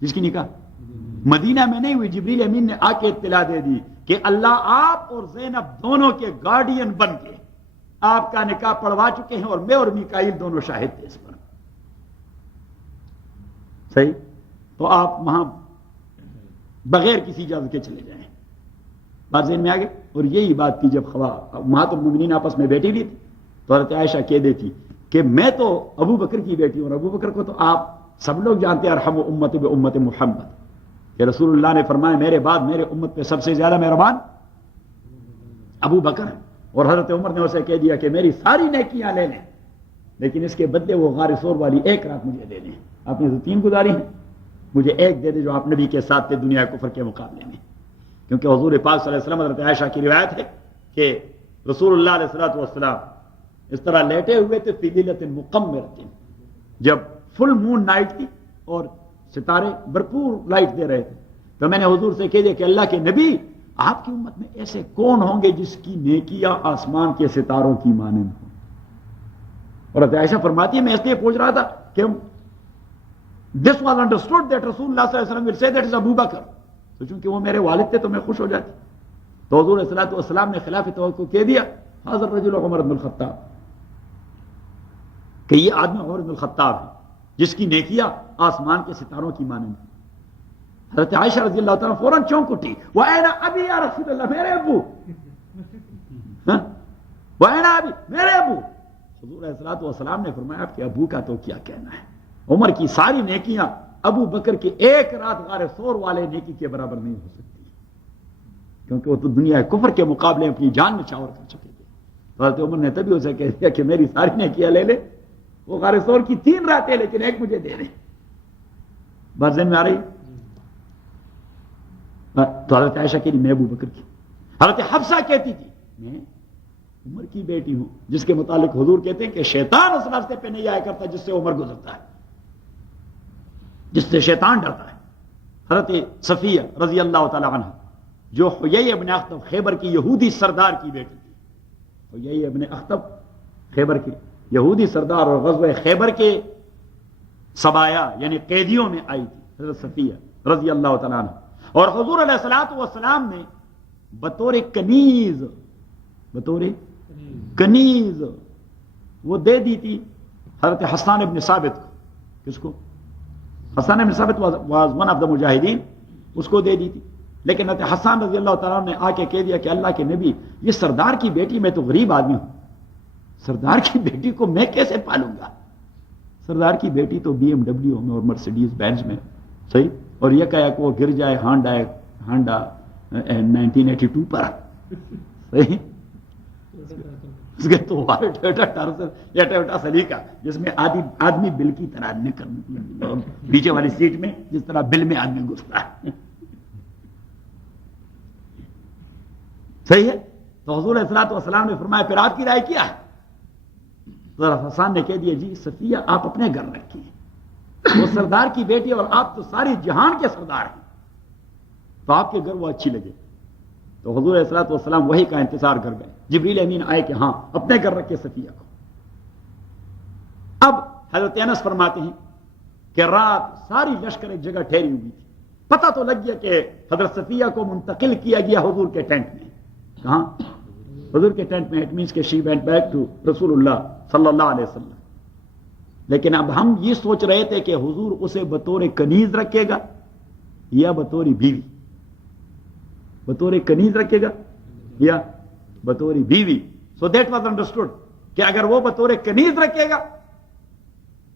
جس کی نکاح مدینہ میں نہیں ہوئی۔ جبریل امین نے آ کے اطلاع دے دی کہ اللہ آپ اور زینب دونوں کے گارڈین بن کے آپ کا نکاح پڑھوا چکے ہیں، اور میں اور میکائیل دونوں شاہد تھے اس پر، صحیح۔ تو آپ وہاں بغیر کسی اجازت کے چلے جائیں، بات ذہن میں آ گئی۔ اور یہی بات تھی جب امہات المومنین آپس میں بیٹھی ہوئی تھی تو حضرت عائشہ کہہ دیتی کہ میں تو ابو بکر کی بیٹی ہوں، اور ابو بکر کو تو آپ سب لوگ جانتے ہیں، ارحم امت بامت محمد، کہ رسول اللہ نے فرمایا میرے بعد میرے امت پہ سب سے زیادہ مہربان ابو بکر ہے۔ اور حضرت عمر نے اسے کہہ دیا کہ میری ساری نیکیاں لے لیں لیکن اس کے بدلے وہ غار ثور والی ایک رات مجھے دے دیں، آپ نے تو 3 گزاری ہیں، مجھے ایک دے دے جو آپ نبی کے ساتھ تھے دنیا کفر کے مقابلے میں۔ کیونکہ حضور پاک صلی اللہ علیہ وسلم، حضرت عائشہ کی روایت ہے کہ رسول اللہ علیہ الصلوۃ والسلام اس طرح لیٹے ہوئے تھے فی لیلۃ مقمرۃ، جب فل مون نائٹ تھی اور ستارے بھرپور لائٹ دے رہے تھے، تو میں نے حضور سے کہہ دیا کہ اللہ کے نبی آپ کی امت میں ایسے کون ہوں گے جس کی نیکیاں آسمان کے ستاروں کی مانند ہوں؟ اور حضرت عائشہ فرماتی ہے میں اس لیے پوچھ رہا تھا کہ this was understood that رسول اللہ صلی اللہ علیہ وسلم will say that is ابو بکر، تو چونکہ وہ میرے والد تھے تو میں خوش ہو جاتی۔ تو حضور علیہ الصلوۃ والسلام نے خلاف توقع کہہ دیا حاضر رجل عمر بن الخطاب، کہ یہ آدمی عمر بن الخطاب ہے جس کی نیکیاں آسمان کے ستاروں کی مانند ہیں۔ حضرت عائشہ رضی اللہ تعالیٰ فوراً چونک اٹھی، وَأَيْنَ أَبِي يَا رسول اللہ، میرے ابو، وَأَيْنَ أَبِي، میرے ابو۔ حضور علیہ الصلوۃ والسلام نے فرمایا آپ کے ابو کا تو کیا کہنا ہے، عمر کی ساری نیکیاں ابو بکر کی ایک رات غار ثور والے نیکی کے برابر نہیں ہو سکتی، کیونکہ وہ تو دنیا کفر کے مقابلے میں اپنی جان نچھاور کر چکے تھے۔ حضرت عمر نے تبھی اسے کہہ دیا کہ میری ساری نیکیاں لے لے، وہ غار ثور کی 3 راتیں لیکن ایک مجھے دے دیں۔ بات ذہن میں آ رہی؟ تو حضرت عائشہ کہتی میں ابو بکر کی، حضرت حفصہ کہتی تھی میں عمر کی بیٹی ہوں، جس کے متعلق حضور کہتے ہیں کہ شیطان اس راستے پہ نہیں آیا کرتا جس سے عمر گزرتا ہے، جس سے شیطان ڈرتا ہے۔ حضرت صفیہ رضی اللہ تعالی عنہ جو حیی ابن اخطب خیبر کی یہودی سردار کی بیٹی تھی، حیی ابن اخطب خیبر کی یہودی سردار، اور غزوہ خیبر کے سبایا یعنی قیدیوں میں آئی تھی حضرت صفیہ رضی اللہ تعالی عنہ، اور حضور علیہ الصلوۃ والسلام نے بطور کنیز وہ دے دی تھی حضرت حسان ابن ثابت کو۔ کس کو؟ حسان ابن ثابت واز ون آف دا مجاہدین، اس کو دے دی تھی، لیکن حضرت حسان رضی اللہ تعالیٰ نے آ کے کہہ دیا کہ اللہ کے نبی یہ سردار کی بیٹی، میں تو غریب آدمی ہوں، سردار کی بیٹی کو میں کیسے پالوں گا؟ سردار کی بیٹی تو BMW میں اور مرسیڈیز بینز میں، صحیح، اور یہ کہا کہ وہ گر جائے ہانڈا 1982 پر، صحیح، اس کے تو ٹویوٹا سلیقہ جس میں آدمی بل کی طرح نکل پیچھے والی سیٹ میں جس طرح بل میں آدمی گھستا ہے، صحیح ہے۔ تو حضور علیہ الصلوۃ والسلام نے فرمایا پھر آپ کی رائے کیا ہے؟ تو حسان نے کہہ دیا جی صفیہ آپ اپنے گھر رکھیے، وہ سردار کی بیٹی اور آپ تو ساری جہان کے سردار ہیں، تو آپ کے گھر وہ اچھی لگے۔ تو حضور علیہ الصلوۃ والسلام وہی کا انتظار کر گئے، جبریل امین آئے کہ ہاں اپنے گھر رکھے صفیہ کو۔ اب حضرت انس فرماتے ہیں کہ رات ساری لشکر ایک جگہ ٹھہری ہوئی تھی، پتہ تو لگ گیا کہ حضرت صفیہ کو منتقل کیا گیا حضور کے ٹینٹ میں۔ کہاں؟ حضور کے ٹینٹ میں۔ اٹ مینس کہ شی وینٹ بیک ٹو رسول اللہ صلی اللہ علیہ وسلم۔ لیکن اب ہم یہ سوچ رہے تھے کہ حضور اسے بطور کنیز رکھے گا یا بطور بیوی، بطور کنیز رکھے گا یا بطور بیوی۔ سو دیٹ واز انڈرسٹوڈ کہ اگر وہ بطور کنیز رکھے گا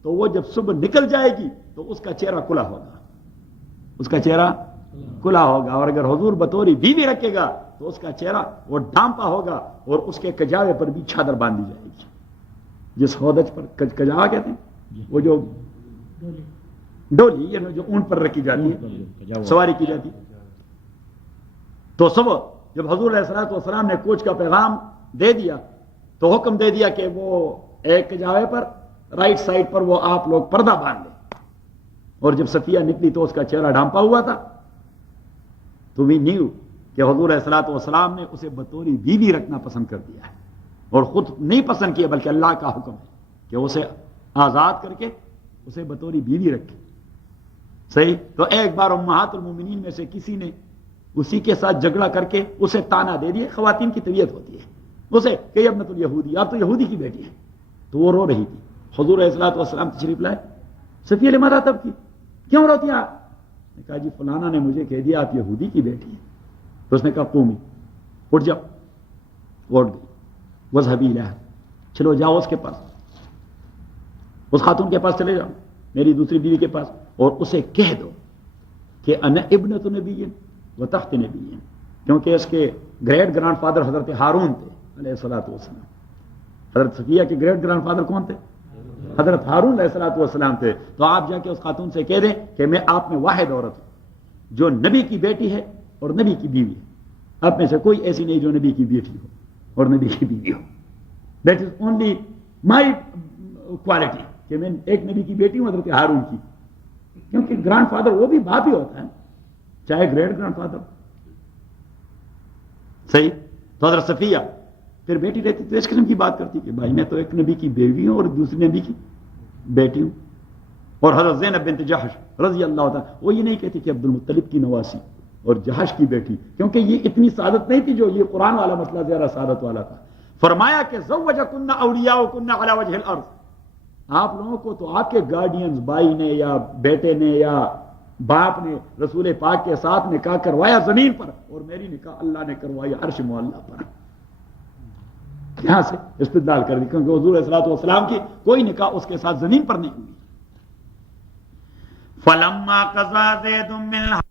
تو وہ جب صبح نکل جائے گی تو اس کا چہرہ کھلا ہوگا، اس کا چہرہ کھلا ہوگا، اور اگر حضور بطوری بیوی رکھے گا تو اس کا چہرہ وہ ڈھانپا ہوگا اور اس کے کجاوے پر بھی چادر باندھی جائے گی، جس ہودج پر کجاوا کہتے ہیں، وہ جو ڈولی یعنی جو اونٹ پر رکھی جاتی ہے، سواری کی جاتی ہے۔ تو صبح جب حضور علیہ السلام نے کوچ کا پیغام دے دیا تو حکم دے دیا کہ وہ ایک کجاوے پر رائٹ سائڈ پر وہ آپ لوگ پردہ باندھ لیں، اور جب صفیہ نکلی تو اس کا چہرہ ڈھانپا ہوا تھا، تو وی نیو کہ حضور علیہ السلام نے اسے بطوری بیوی رکھنا پسند کر دیا ہے، اور خود نہیں پسند کیا بلکہ اللہ کا حکم ہے کہ اسے آزاد کر کے اسے بطوری بیوی رکھے۔ صحیح؟ تو ایک بار امہات المومنین میں سے کسی نے اسی کے ساتھ جھگڑا کر کے اسے تانا دے دیا، خواتین کی طبیعت ہوتی ہے اسے کہ ابنۃ الیہودی، آپ تو یہودی کی بیٹی ہے، تو وہ رو رہی تھی۔ حضور علیہ السلام تشریف لائے، صفیہ لماذا تبکی، کیوں روتی ہیں آپ؟ نے کہا جی فلانا نے مجھے کہہ دیا آپ یہودی کی بیٹی ہیں۔ تو اس نے کہا قومی، اٹھ جاؤ، اٹھ گئی، وذهبی الیہا، چلو جاؤ اس کے پاس، اس خاتون کے پاس چلے جاؤ، میری دوسری بیوی کے پاس، اور اسے کہہ دو کہ انا ابنۃ نبی و تخت نبی، کیونکہ اس کے گریٹ گرانڈ فادر حضرت ہارون تھے علیہ السلام۔ حضرت صفیہ کے گریٹ گرانڈ فادر کون تھے؟ حضرت ہارون علیہ السلام تھے۔ تو آپ جا کے اس خاتون سے کہہ دیں کہ میں آپ میں واحد عورت ہوں جو نبی کی بیٹی ہے اور نبی کی بیوی ہے، آپ میں سے کوئی ایسی نہیں جو نبی کی بیٹی ہو اور نبی کی بیوی ہو۔ That is only my quality کہ میں ایک نبی کی بیٹی ہوں حضرت ہارون کی، کیونکہ گرانڈ فادر وہ بھی باپ ہی ہوتا ہے چاہے گریٹ گرانڈ فادر۔ صحیح؟ تو حضرت صفیہ پھر بیٹی رہتی تو اس قسم کی بات کرتی کہ بھائی میں تو ایک نبی کی بیوی ہوں اور دوسری نبی کی بیٹی ہوں۔ اور حضرت زینب بنت جحش رضی اللہ تعالیٰ وہ یہ نہیں کہتی کہ عبد المطلب کی نواسی اور جحش کی بیٹی، کیونکہ یہ اتنی سعادت نہیں تھی جو یہ قرآن والا مسئلہ زیادہ سعادت والا تھا۔ فرمایا کہ زوجکن اولیاؤکن علی وجہ الارض، آپ لوگوں کو تو آپ کے گارڈینز بھائی نے یا بیٹے نے یا باپ نے رسول پاک کے ساتھ نکاح کروایا زمین پر، اور میری نکاح اللہ نے کروائی عرش معلیٰ پر۔ یہاں سے استدلال کر دی کیونکہ حضور علیہ السلام کی کوئی نکاح اس کے ساتھ زمین پر نہیں ہوئی۔ فلما قضى زید منها